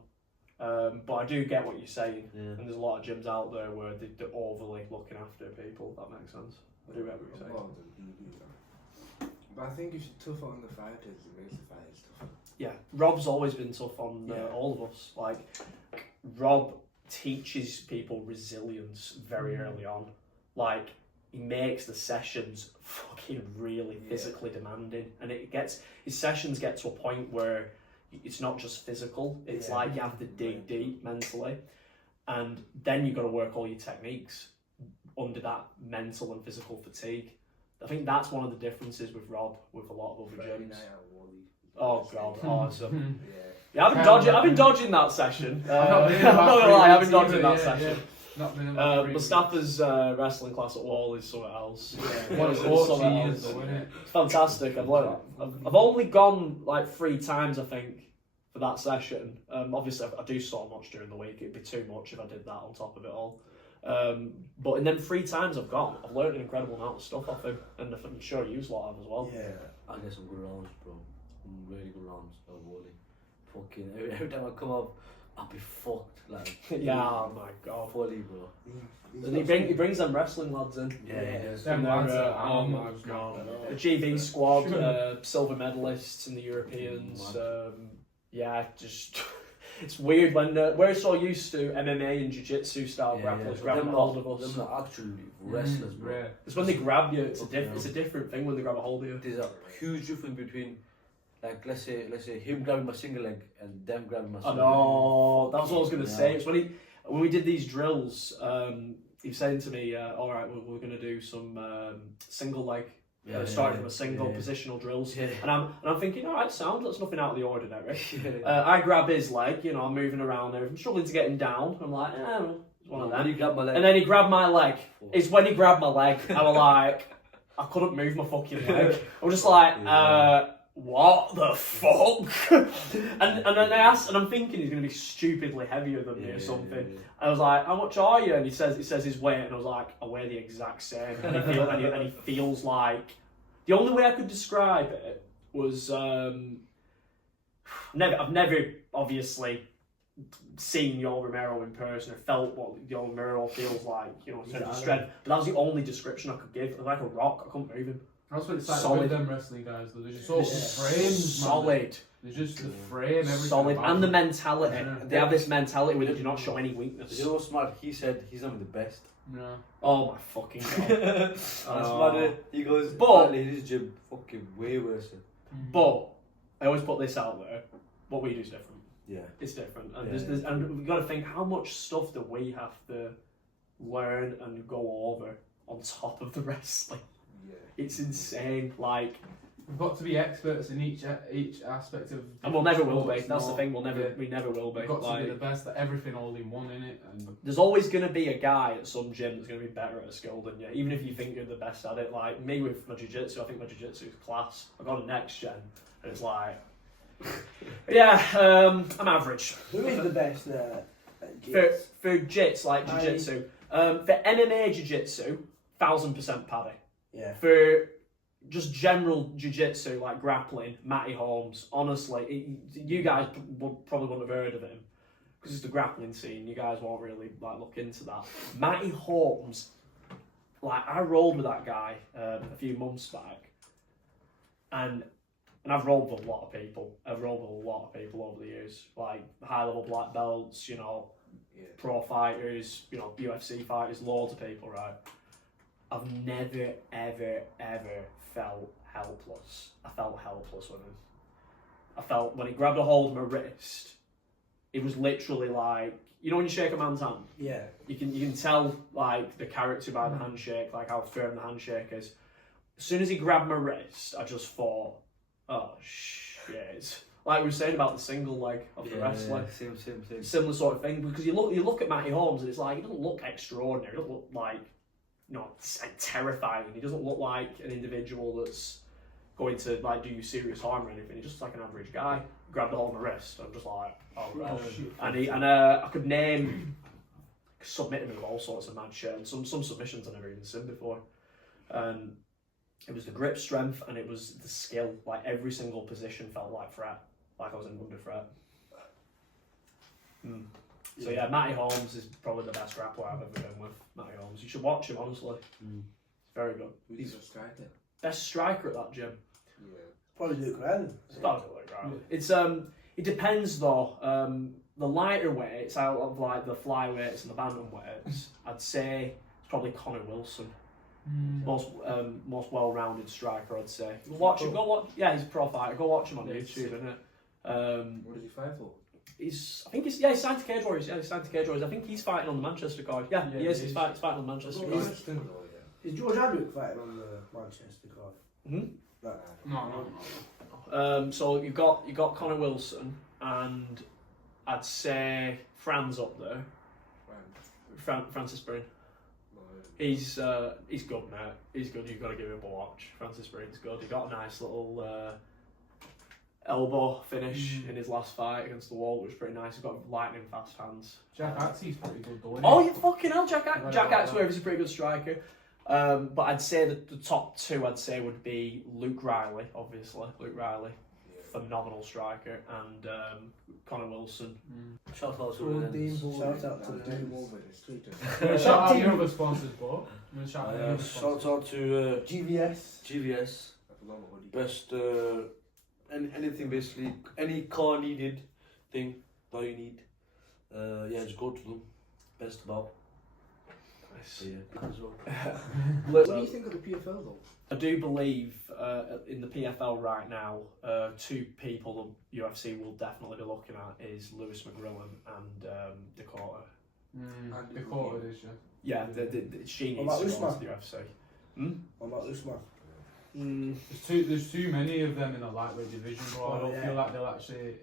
But I do get what you're saying, Yeah. and there's a lot of gyms out there where they're overly looking after people. If that makes sense. I do get what you're saying. Well, then you do that. But I think if you're tougher on the fighters, it makes the fighters tougher. Yeah, Rob's always been tough on Yeah. all of us. Like, Rob teaches people resilience very early on. Like, he makes the sessions fucking really physically demanding, and his sessions get to a point where it's not just physical. It's Yeah. like you have to dig deep mentally, and then you've got to work all your techniques under that mental and physical fatigue. I think that's one of the differences with Rob with a lot of other Friday gyms. night at Wally. Oh god, awesome. Yeah. Yeah, I've been dodging that session. I've not been I'm not about gonna lie, I've been 3 weeks dodging that either, session. Not been about 3 weeks. Mustafa's wrestling class at Wall is something else. What a It's sport something she else. is, though, isn't it? It's fantastic. I've only gone like 3 times, I think, for that session. Obviously, I do so much during the week. It'd be too much if I did that on top of it all. But in them 3 times I've gone, I've learned an incredible amount of stuff off him, and I'm sure you lot have as well. Yeah. I get some good rounds, bro. Some really good rounds of Wally. Fucking every time I come up, I'll be fucked. Like, Yeah, oh my god. fully, bro. And he brings them wrestling lads in. Yeah. Them They're, lads are oh my animals, god. man. The GB squad, silver medalists in the Europeans. Yeah, just it's weird when we're so used to MMA and jiu-jitsu style grapplers grabbing a hold of us. Them are actually wrestlers, bro. Rare. It's when they grab you. It's a different thing when they grab a hold of you. There's a huge difference between, like, let's say him grabbing my single leg and them grabbing my I single know. That was what I was going to Yeah. say. It's when we did these drills. He was saying to me, "All right, we're going to do some single leg." Starting from a single positional drills, Yeah. and I'm thinking, all right, sound, that's nothing out of the ordinary. leg. I grab his leg, I'm moving around there. I'm struggling to get him down. I'm like, it's one of When them. you grab my leg, And then he grabbed my leg. It's when he grabbed my leg, I was like, I couldn't move my fucking leg. I was just like, what the fuck? and then I asked, and I'm thinking he's going to be stupidly heavier than me or something. I was like, how much are you? And he says his weight, and I was like, I weigh the exact same. And he feels like, the only way I could describe it was, I've never obviously seen Yoel Romero in person, or felt what Yoel Romero feels like, you know, in terms of strength. But that was the only description I could give. Like a rock, I couldn't move him. That's what it's like Solid. with them wrestling guys, though. They're just so framed, solid. They're just the frame, everything. Solid. about And the them. mentality. Yeah. They have this mentality where they do not show any weakness. You know what's smart? He said he's not the best. Yeah. Oh my fucking god. That's mad. He goes, But- in his gym, fucking way worse. But I always put this out there. What we do is different. Yeah. It's different. And, Yeah. and we've got to think how much stuff that we have to learn and go over on top of the wrestling. Yeah. It's insane. Like, We've got to be experts in each aspect of. and we'll never will be. sports, That's you the know. thing. Yeah. We never will be. We've got to Like, be the best at everything all in one, innit? And there's always going to be a guy at some gym that's going to be better at a skill than you, even if you think you're the best at it. Like me with my jiu-jitsu, I think my jiu-jitsu is class. I got a next gen, and it's like, yeah, I'm average. Who is the best at For, jits? for jits, like jiu-jitsu. For MMA jiu-jitsu, 1000% paddy. Yeah. For just general jiu-jitsu, like grappling, Matty Holmes, honestly, you guys probably wouldn't have heard of him because it's the grappling scene. You guys won't really like look into that. Matty Holmes, like I rolled with that guy a few months back, and I've rolled with a lot of people. I've rolled with a lot of people over the years, like high-level black belts, you know, Yeah. pro fighters, you know, UFC fighters, loads of people, right? I've never, ever felt helpless. I felt helpless with him. I felt when he grabbed a hold of my wrist, it was literally like, you know when you shake a man's hand? Yeah. You can tell like the character by the handshake, like how firm the handshake is. As soon as he grabbed my wrist, I just thought, oh shit. Like we were saying about the single leg of the wrestling. Same. Similar sort of thing, because you look at Matty Holmes and it's like, he doesn't look extraordinary, he doesn't look like, you know, terrifying, he doesn't look like an individual that's going to like do you serious harm or anything. He's just like an average guy. Grabbed a hold of my wrist, I'm just like, oh right. And I could submit him with all sorts of mad shit, and some submissions I've never even seen before. And it was the grip strength and it was the skill. Like every single position felt like threat, like I was in under threat. So yeah, Matty Holmes is probably the best grappler I've ever been with. Matty Holmes, you should watch him honestly. It's very good. He's a striker. Best striker at that gym. Yeah. Probably Luke Ryan. It's got to be like that. It's it depends though. The lighter weights out of like the flyweights and the bantamweights, I'd say it's probably Connor Wilson. Most well-rounded striker, I'd say. Watch him. Go watch. Yeah, he's a pro fighter. Go watch him on YouTube, innit? What does he fight for? He's signed to Cage Warriors. Yeah, he's signed to Cage Warriors. I think he's fighting on the Manchester card. Yeah, he is. He's fighting on the Manchester card. Is George Adwick fighting on the Manchester card? No. So you've got Connor Wilson, and I'd say Fran's up there. Francis Breen. He's good, mate. He's good. You've got to give him a watch. Francis Breen's good. He got a nice little elbow finish in his last fight against the wall, which was pretty nice. He's got lightning fast hands. Jack Axie's pretty good, though. Oh, you fucking hell, Jack Axworth is a pretty good striker. But I'd say that the top two, I'd say, would be Luke Riley, obviously. Luke Riley, phenomenal striker, and Connor Wilson. Shout out to them. Shout out to Shout out your other sponsors, bro. Shout out to GVS. GVS. Best anything basically, any car needed thing that you need. Yeah, just go to them. Best about. Nice. Yeah, as well. What do you think of the PFL though? I do believe in the PFL right now, two people the UFC will definitely be looking at is Lewis McGrillen and Dakota. Dakota is, yeah. Yeah, she needs What to about go to the UFC. What about Usman? There's too many of them in the lightweight division, bro. I don't feel like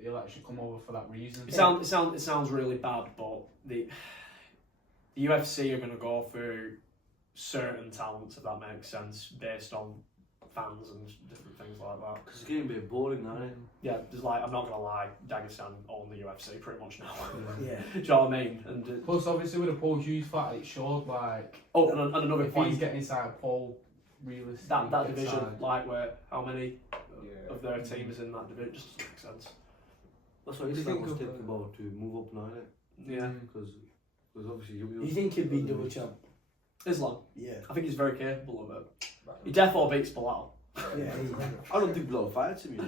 he'll actually come over for that reason. It sounds really bad, but the UFC are going to go for certain talents, if that makes sense, based on fans and different things like that. Because it's getting a bit boring now, isn't it? Yeah, there's like, I'm not going to lie, Dagestan own the UFC pretty much now. Yeah. Do you know what I mean? And plus, obviously, with the Paul Hughes fight, it showed like. Oh, and another if point. he's getting inside of Paul, realistically. That division, lightweight, how many of their team is in that division? Just doesn't make sense. That's what What do you Islam think was of, thinking about to move up now, innit? Yeah. Because obviously You think he'd be double champ? Islam. Yeah. I think he's very capable of it. He definitely beats Bilal. Yeah. I don't think Bilal fights him, you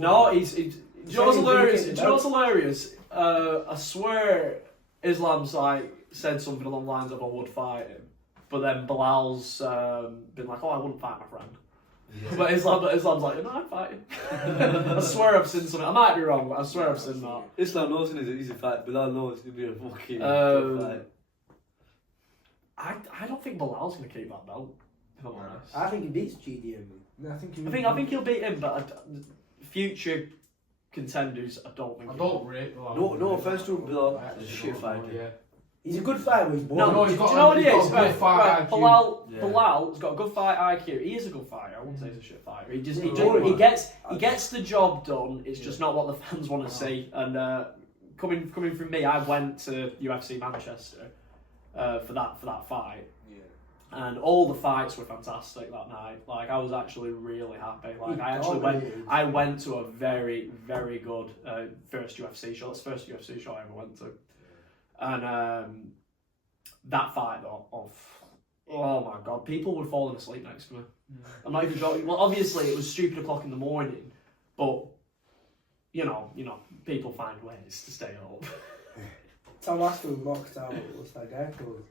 know. No, he's do you know what's hilarious? He's Do you know what's hilarious? I swear Islam's like said something along the lines of I would fight him, but then Bilal's been like, oh, I wouldn't fight my friend. But Islam's like, no, I'm fighting. I swear I've seen something. I might be wrong, but I swear I've seen that. Islam knows he's a fight. Bilal knows it'll be a fucking fight. I don't think Bilal's gonna keep that belt. If I'm honest. I think he beats GDM. No, I think I think he'll beat him, but future contenders, I don't think. I he don't will. rate Bilal. No offense to Bilal, I he's a actually shit don't know, fighter. yeah. He's a good fighter, but he's boring. No, Do he's you got know what he he's is? got a good fight IQ. Bilal's got a good fight IQ. He is a good fighter. I wouldn't say he's a shit fighter. Yeah, He gets the job done. It's just not what the fans want to see. And coming from me, I went to UFC Manchester for that fight. Yeah. And all the fights were fantastic that night. Like I was actually really happy. Like I went to a very, very good first UFC show. That's the first UFC show I ever went to. And that fight though, oh my god, people were falling asleep next to me. I'm not even joking. Well, obviously it was stupid o'clock in the morning, but you know, people find ways to stay up. Tom Aston knocked out. What's that guy called?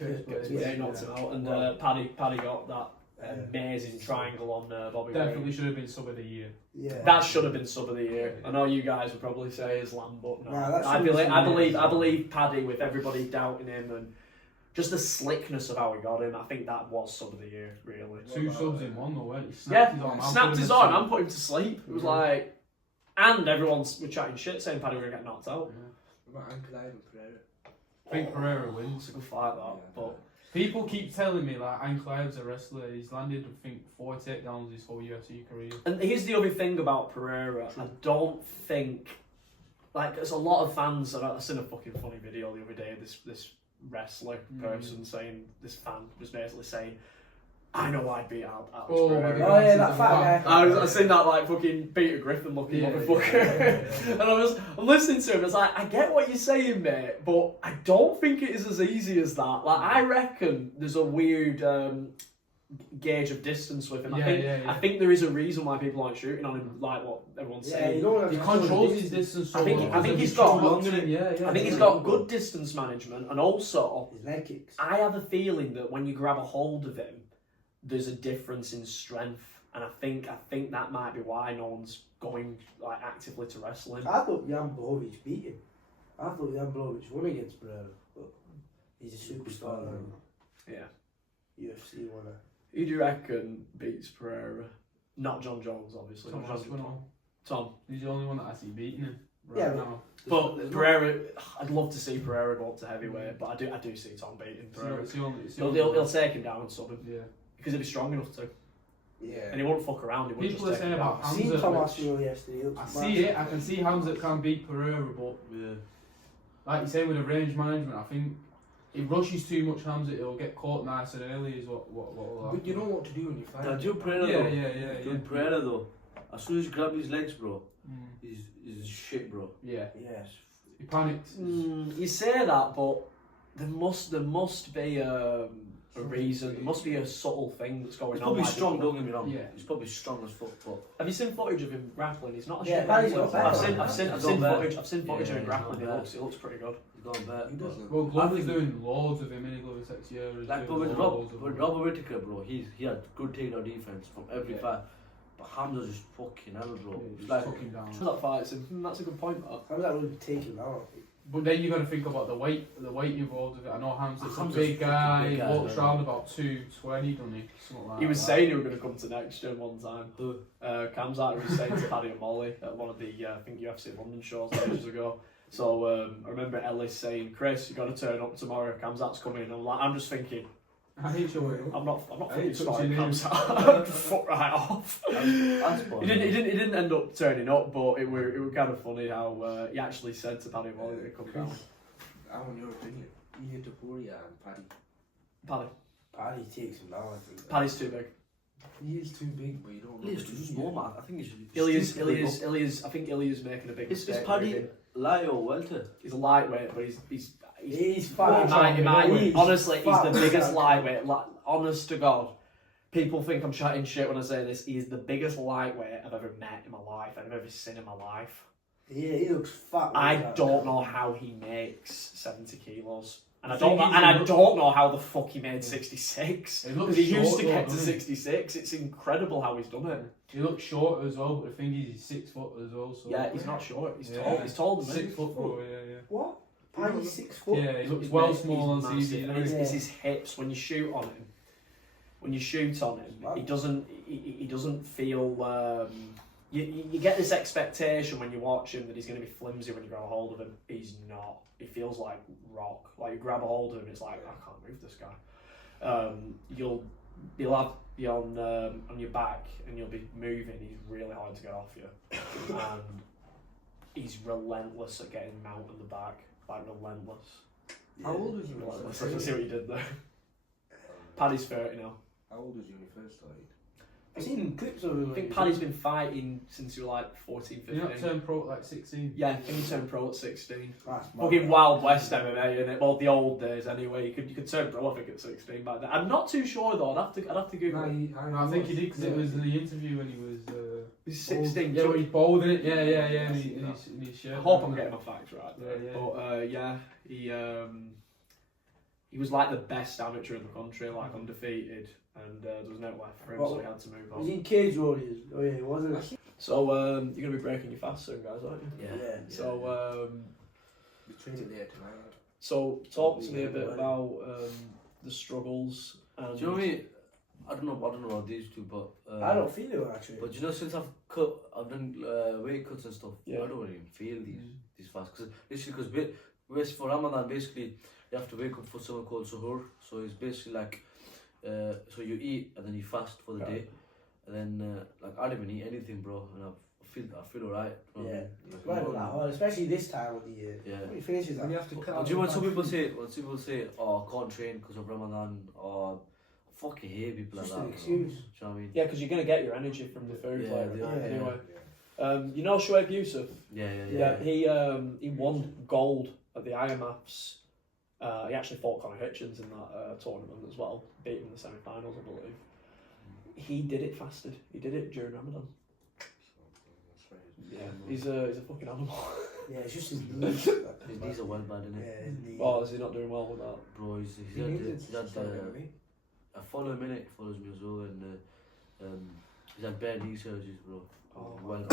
Yeah, he knocked him out, and Paddy got that amazing triangle on Bobby. Definitely Green. should have been sub of the year. Yeah. That should have been sub of the year. I know you guys would probably say Islam, but no. Nah, that I should have believe been I believe Paddy, with everybody doubting him and just the slickness of how he got him. I think that was sub of the year, really. 2 subs in one though, weren't he? Snapped his arm and put him to sleep. It was like, and everyone was chatting shit, saying Paddy was gonna get knocked out. What about Ankle and Pereira? I think Pereira wins. It's a good fight that, but. People keep telling me like Ankleiv's a wrestler. He's landed, I think, 4 takedowns his whole UFC career. And here's the other thing about Pereira. I don't think, like, there's a lot of fans. I seen a fucking funny video the other day. This wrestler person saying, this fan was basically saying, I know I'd beat Alex Pereira. Oh yeah, that fat guy. I seen that like fucking Peter Griffin looking motherfucker, and I'm listening to him. It's like, I get what you're saying, mate, but I don't think it is as easy as that. Like, I reckon there's a weird gauge of distance with him. I think there is a reason why people aren't shooting on him, like what everyone's saying. He controls his distance so I think he's got he's got good distance management, and also his leg kicks. I have a feeling that when you grab a hold of him, there's a difference in strength, and I think that might be why no one's going like actively to wrestle him. I thought Jan Blachowicz beat him. I thought Jan Blachowicz won against Pereira, but he's a superstar now. Yeah. UFC winner. Who do you reckon beats Pereira? Not John Jones, obviously. Tom. He's the only one that I see beating him now. But Pereira, I'd love to see Pereira go up to heavyweight, but I do see Tom beating Pereira. He'll take him down and sub him. Yeah. Because he'll be strong enough to. Yeah. And he won't fuck around. He won't People just are take saying him about down. I've seen Hamza. Tom Aston yesterday. I see it. I can see Hamza can beat Pereira, but like you say with the range management, I think he rushes too much. Hamza, he'll get caught nice and early. Is what But you know what to do when you fight. Now, do Pereira though. Yeah. Pereira though. As soon as you grab his legs, bro, he's shit, bro. Yeah. Yes. He panics. You say that, but there must be a reason. There must be a subtle thing that's going He's on. probably strong, don't get me wrong. Yeah. He's probably strong as fuck, but Have you seen footage of him grappling? He's not a Yeah, shit. Paddy's got better. I've seen footage. I've seen footage of him grappling. It looks pretty good. he's gone back. He doesn't. Well, Glover's doing loads of him in Glover's 6 years. Like, but with Robert Whittaker, bro, he had good takedown defense from every fight. But Hamza just fucking hell, bro. He's Like, took him down. That fight, so that's a good point. How that would take him out? But then you got to think about the weight involved with it. I know Hamza's a Hamza's big guy. big guy, He walks yeah. around about 220, doesn't he? Something like He was that. saying he was going to come to next year one time. Kamzat was saying to Paddy and Molly at one of the I think UFC London shows ages ago. So I remember Ellis saying, "Chris, you got to turn up tomorrow. Kamzat's coming." I'm just thinking, I hate your way. I'm not I fucking hate starting touching Kamzat. Fuck right off. that's He didn't end up turning up, but it were kind of funny how he actually said to Paddy and Molly to come down. I want your opinion. Ian Taporia and Paddy. Paddy. Paddy takes him down, I think. Paddy's too big. He is too big, but you don't know. He's too small, man. I think he's Ilias. I think Ilias making a big Is mistake. Paddy light or welter? He's a lightweight, but He's fat. Honestly, he's the fat. biggest lightweight. Honest to God, people think I'm chatting shit when I say this. He's the biggest lightweight I've ever met in my life. I've ever seen in my life. Yeah, he looks fat. I don't know how he makes 70 kilos. And I don't know how the fuck he made 66. Because he used to get to 66. It's incredible how he's done it. He looks short as well, but the thing is, he's 6 foot as well. So Yeah, he's not short. He's Yeah. tall. He's taller than me. 6 foot, bro. Yeah. What? Paddy's 6 foot. Yeah, he looks He's well massive, small on he's TV. massive, and Yeah. it's his hips when you shoot on him. When you shoot on him, Wow. he doesn't feel. You get this expectation when you watch him that he's going to be flimsy when you grab a hold of him. He's not. He feels like rock. Like you grab a hold of him, it's like I can't move this guy. You'll have you on your back and you'll be moving. He's really hard to get off you, and he's relentless at getting mount on the back. Like relentless. How old was you? Relentless. I can see what you did there. Paddy's 30 now. How old was you when you first started? I've seen clips of him. I think Paddy's been fighting since he was like 14, 15. You're not turned pro at like 16. Yeah, I think he turned pro at 16. That's mad. Fucking Wild West MMA, innit? Well, the old days anyway. You could turn pro, I think, at 16 back then. I'm not too sure though. I'd have to Google. I think he did because it was in the interview when he was. He's 16. Yeah, but he's bald in it. Yeah. In his shirt. I hope I'm getting my facts right. Yeah. But yeah, he was like the best amateur in the country, like undefeated, and there was no left for him, so he had to move on. Was he Cage Warriors? Oh yeah, he wasn't. So you're gonna be breaking your fast soon, guys, aren't you? Yeah. So We trained there tonight. so talk to me a bit about the struggles. And Do you know what I mean? I don't know about these two, but I don't feel it actually. But you know, since I've done weight cuts and stuff, Yeah. I don't even feel these fasts because for Ramadan basically you have to wake up for something called suhoor. So it's basically like so you eat and then you fast for the day, and then like I don't even eat anything, bro, and I feel alright. Yeah, right on that hard, especially this time of the year. Yeah. When it finishes When you that. have to cut Do out you know when the some bad people food. say, oh, I can't train because of Ramadan, or I fucking hate people like Just that. an bro. excuse. Do you know what I mean? yeah, because you're gonna get your energy from the food Yeah, later yeah, anyway. yeah. You know Shoaib Yusuf? Yeah. He won gold at the IMFs. He actually fought Conor Hitchens in that tournament as well, beat him in the semi-finals, I believe. He did it fasted. He did it during Ramadan. Yeah, he's a fucking animal. Yeah, it's just his knees. His knees are well bad, innit? Yeah, his knees. Oh, is he not doing well with that? Bro, he's He needs to had start early. I follow him, innit? He follows me as well, and he's had bare knee surgeries, bro. Oh, well,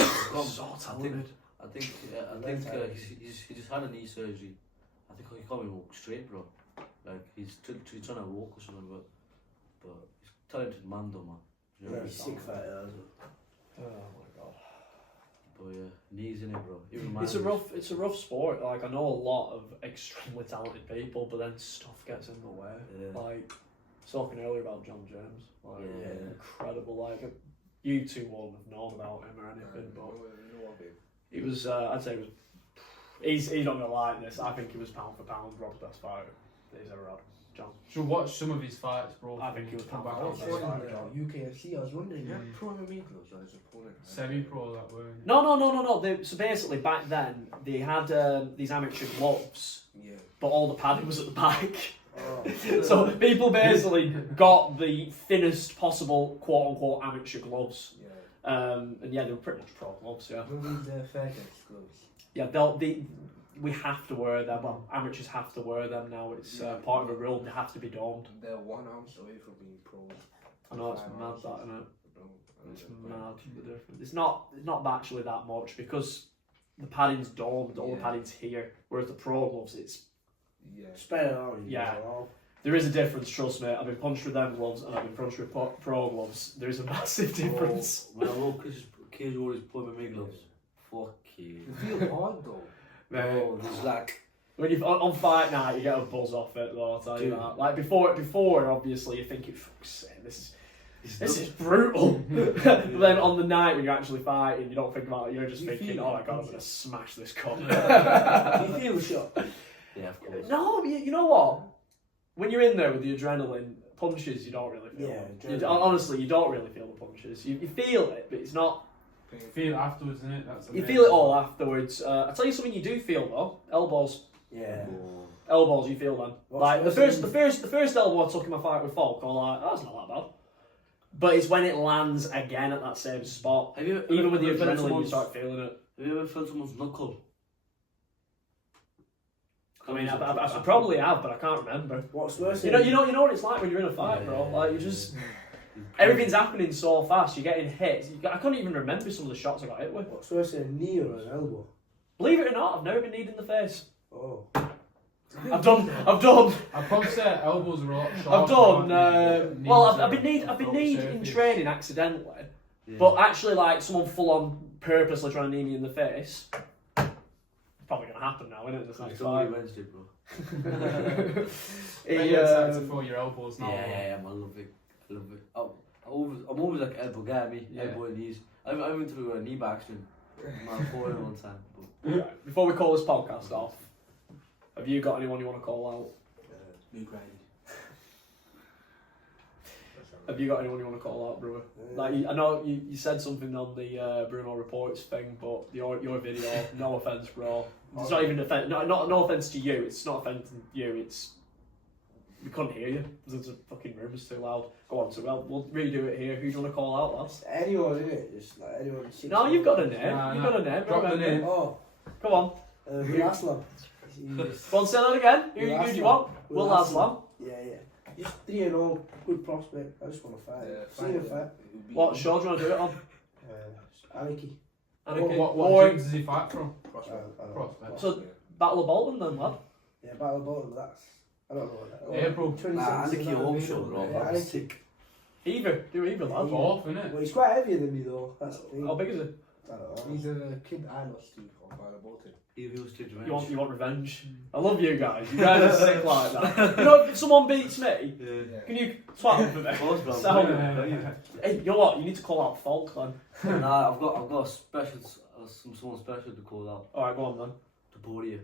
so talented. I think he just had a knee surgery. I think he can't even walk straight, bro. Like he's trying to walk or something, but he's a talented man, though, man. You know Yeah, what I he's mean? sick fighter. Oh my god. But yeah, knees in it, bro. Even It's a rough sport. Like I know a lot of extremely talented people, but then stuff gets in the way. Yeah. Like talking earlier about John James, like Yeah. incredible. Like you two wouldn't have known about him or anything, but No, babe. he was. I'd say he was. He's not gonna like this. I think he was pound for pound Rob's best fighter that he's ever had. John. Should watch some of his fights, bro. I think he was come pound back for on pound. Also That's in fine, UKFC, I was wondering, yeah, pro MMA gloves on his opponent. semi-pro that way. No. So basically, back then they had these amateur gloves, Yeah. but all the padding was at the back. Oh. So people basically got the thinnest possible quote-unquote amateur gloves. Yeah. And yeah, they were pretty much pro gloves, yeah. What are these Fairtex gloves? Yeah, we have to wear them. Well, amateurs have to wear them now. It's part of a rule. They have to be domed. They're 1 ounce away from being pro. I know it's 5 mad ounces. that, isn't it? No, It's mad the difference. It's not actually that much because the padding's domed. All the Yeah. padding's here. Whereas the pro gloves, it's Yeah. Spread it out. Yeah. there is a difference. Trust me. I've been punched with them gloves and I've been punched with pro gloves. There is a massive difference. When I walk Cage Warriors put my gloves. Fuck you. They feel hard though. Mate, Oh, there's like. when you on fight night, you get a buzz off it. Though I'll tell you Dude. that. Like before, obviously, you think, fuck's sake, this is brutal. But then on the night when you're actually fighting, you don't think about it. You're just You thinking, feel oh my it, god, I'm don't gonna you? smash this cup. Do you feel the shot? Yeah, of course. No, you know what? When you're in there with the adrenaline, punches, you don't really feel them. generally. Honestly, you don't really feel the punches. You feel it, but it's not. Feel it afterwards, isn't it? That's You amazing. feel it all afterwards. I tell you something you do feel though. Elbows. Yeah. Elbows, you feel them. What's Like the worse first elbow I took in my fight with Falk, I was like, oh, that's not that bad. But it's when it lands again at that same spot. Have you Even with the ever felt adrenaline, you someone's- start feeling it. Have you ever felt someone's knuckle? I mean, I probably have, but I can't remember. What's worse? You know what it's like when you're in a fight, bro. Like you just everything's happening so fast. You're getting hit. I can't even remember some of the shots I got hit with. What's worse, a knee or an elbow? Believe it or not, I've never been kneed in the face. Oh. I've done. I'd probably say elbows are a lot I've sharper, done. aren't they? Well, Knees I've been are kneed. I've been above the kneed in surface. training accidentally, Yeah. but actually, like someone full on purposely trying to knee me in the face. Probably gonna happen now, isn't it? This next It's only fight. Wednesday, bro. They He, get attacked to throw your elbows now. Yeah, I love it. I love it. I'm always like elbow guy, me. Yeah. Elbow and knees. I went through a knee back accident. My phone one time. But Before we call this podcast off, have you got anyone you want to call out? New grind. Have you got anyone you want to call out, Brewer? Like I know you said something on the Bruno Reports thing, but your video, no offense, bro. It's not even offense. No offense to you. It's not offending you. It's we couldn't hear you because the fucking room was too loud. Go on, so we'll redo it here. Who do you want to call out, lads? Anyone in it? Just like anyone. No, you've got a name. Nah, You've nah. got a name. Drop the remember. name. Oh, Come on. Will Aslam. He's- Go on, say that again. Who Will do you Aslam. want? Will Will Aslam. Aslam. Yeah. Just 3-0, good prospect. I just want to fight. Seen him fight. What show do you want to do it on? Anarchy. Anarchy. What Or gym does he fight from? Prospect. So Battle of Bolton then, lad. Yeah, Battle of Bolton, but that's. I don't know what that April. 26, Nah, Anarchy is that home April? show, bro. Yeah, That was Anarchy. Either. Do either, lad. Off, innit? Well, he's quite heavier than me though. That's the thing. How big is it? I don't know. He's a kid I lost to on Battle of Bolton. he was to revenge. You want revenge? I love you guys. You guys are sick like that. You know, if someone beats me, Yeah. can you swap them for me? Of course, bro. So- Yeah. Hey, you know what? You need to call out Falk then. Nah, I've got a special, someone special to call out. Alright, go on then. To Boria.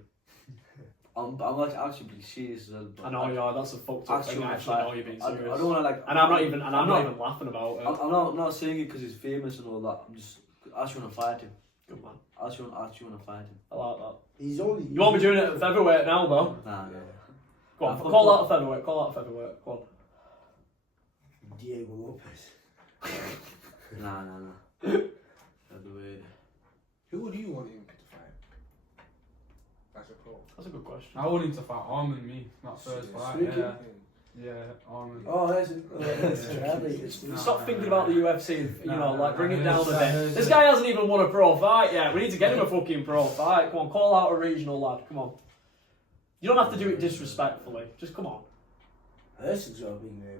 I'm actually being serious as well. but I know you are. That's a fucked up thing. I actually know you're being I serious. don't want to like. And I'm not even laughing about it. I'm not saying it because he's famous and all that. I'm just actually want to fight him. Good man. Actually want to fight him. I like that. He's only. You won't be doing it at featherweight now though. Nah, no. Go on, Nah, call out a featherweight. Call out a featherweight. Go on. Diego Lopez. Nah. Featherweight. Who would you want him to fight? As a pro. That's a good question. I want him to fight Armin, me. Not first fight. Sneaky. Yeah, Armin. Oh, that's Charlie. Stop thinking about the UFC. You know, like bring it down a bit. There's This a- guy hasn't even won a pro fight yet. We need to get him a fucking pro fight. Come on, call out a regional lad. Come on. You don't have to do it disrespectfully. Just come on. Hurston's got a big name.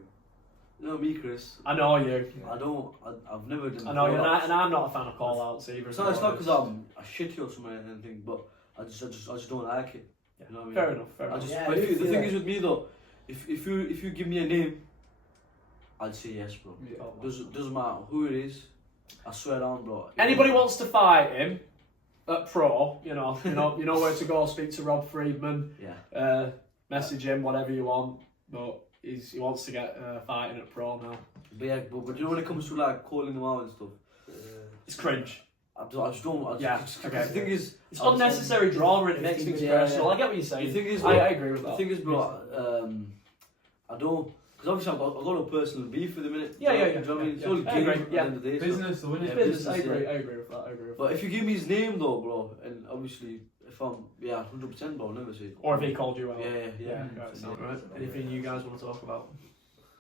No, me, Chris. I know you. I've never done. I know you, and call-outs. I'm not a fan of call outs either. It's not because I'm a shitty or something or anything, but I just don't like it. Yeah. You know what I mean? Fair enough. Fair I enough. just, Yeah, but I do the feel thing like- is with me though, if you give me a name, I'd say yes, bro. Yeah. Doesn't matter who it is. I swear down, bro. Anybody wants to fight him at pro, you know where to go. Speak to Rob Friedman. Yeah. Message him, whatever you want. But he wants to get fighting at pro now. But yeah, but you know when it comes to like calling them out and stuff, It's cringe. I just don't. Yeah, okay. The thing is, It's unnecessary drama and it makes things Yeah, personal. yeah. I get what you're saying. The thing is, I bro, agree with the that. thing is, bro, I don't. Because obviously I've got no personal beef with the minute. Yeah. Do you know what I mean? It's only I game agree, at the yeah. end of the day. So. Business, though, It's innit? business. I business, agree. yeah. I agree with that. I agree with But that. if you give me his name though, bro, and obviously if I'm 100%, bro, I'll never say it. Or if he called you out. Yeah. Right, so, right. Anything you guys want to talk about?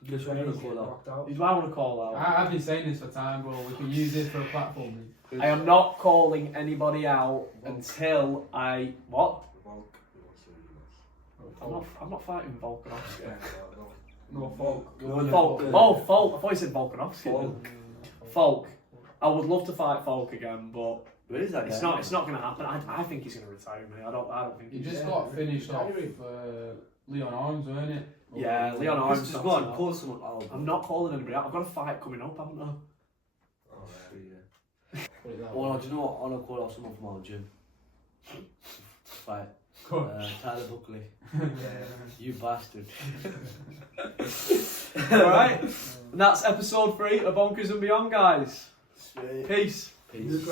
Guess what I'm gonna call out. Who do I want to call out? I've been saying this for time, bro. We can use this for a platform. I am not calling anybody out until I what? Volk, who wants to rematch? I'm not fighting Volkanovski. Yeah, No, folk. Folk. Oh, Folk. I thought you said Volkanovski. Folk. I would love to fight Folk again, but Where is that guy? it's not going to happen. I think he's going to retire, mate. I don't think He he's. just got finished off Leon Arms, weren't it? Yeah, Leon Arms. Just go on, call someone out. I'm not calling anybody out. I've got a fight coming up, haven't I? Oh, Put it that Well, way. do you know what? I'm gonna call out someone from our gym. Fight. Tyler Buckley. You bastard. Alright, and that's episode 3 of Bonkers and Beyond, guys. Sweet. Peace. Peace.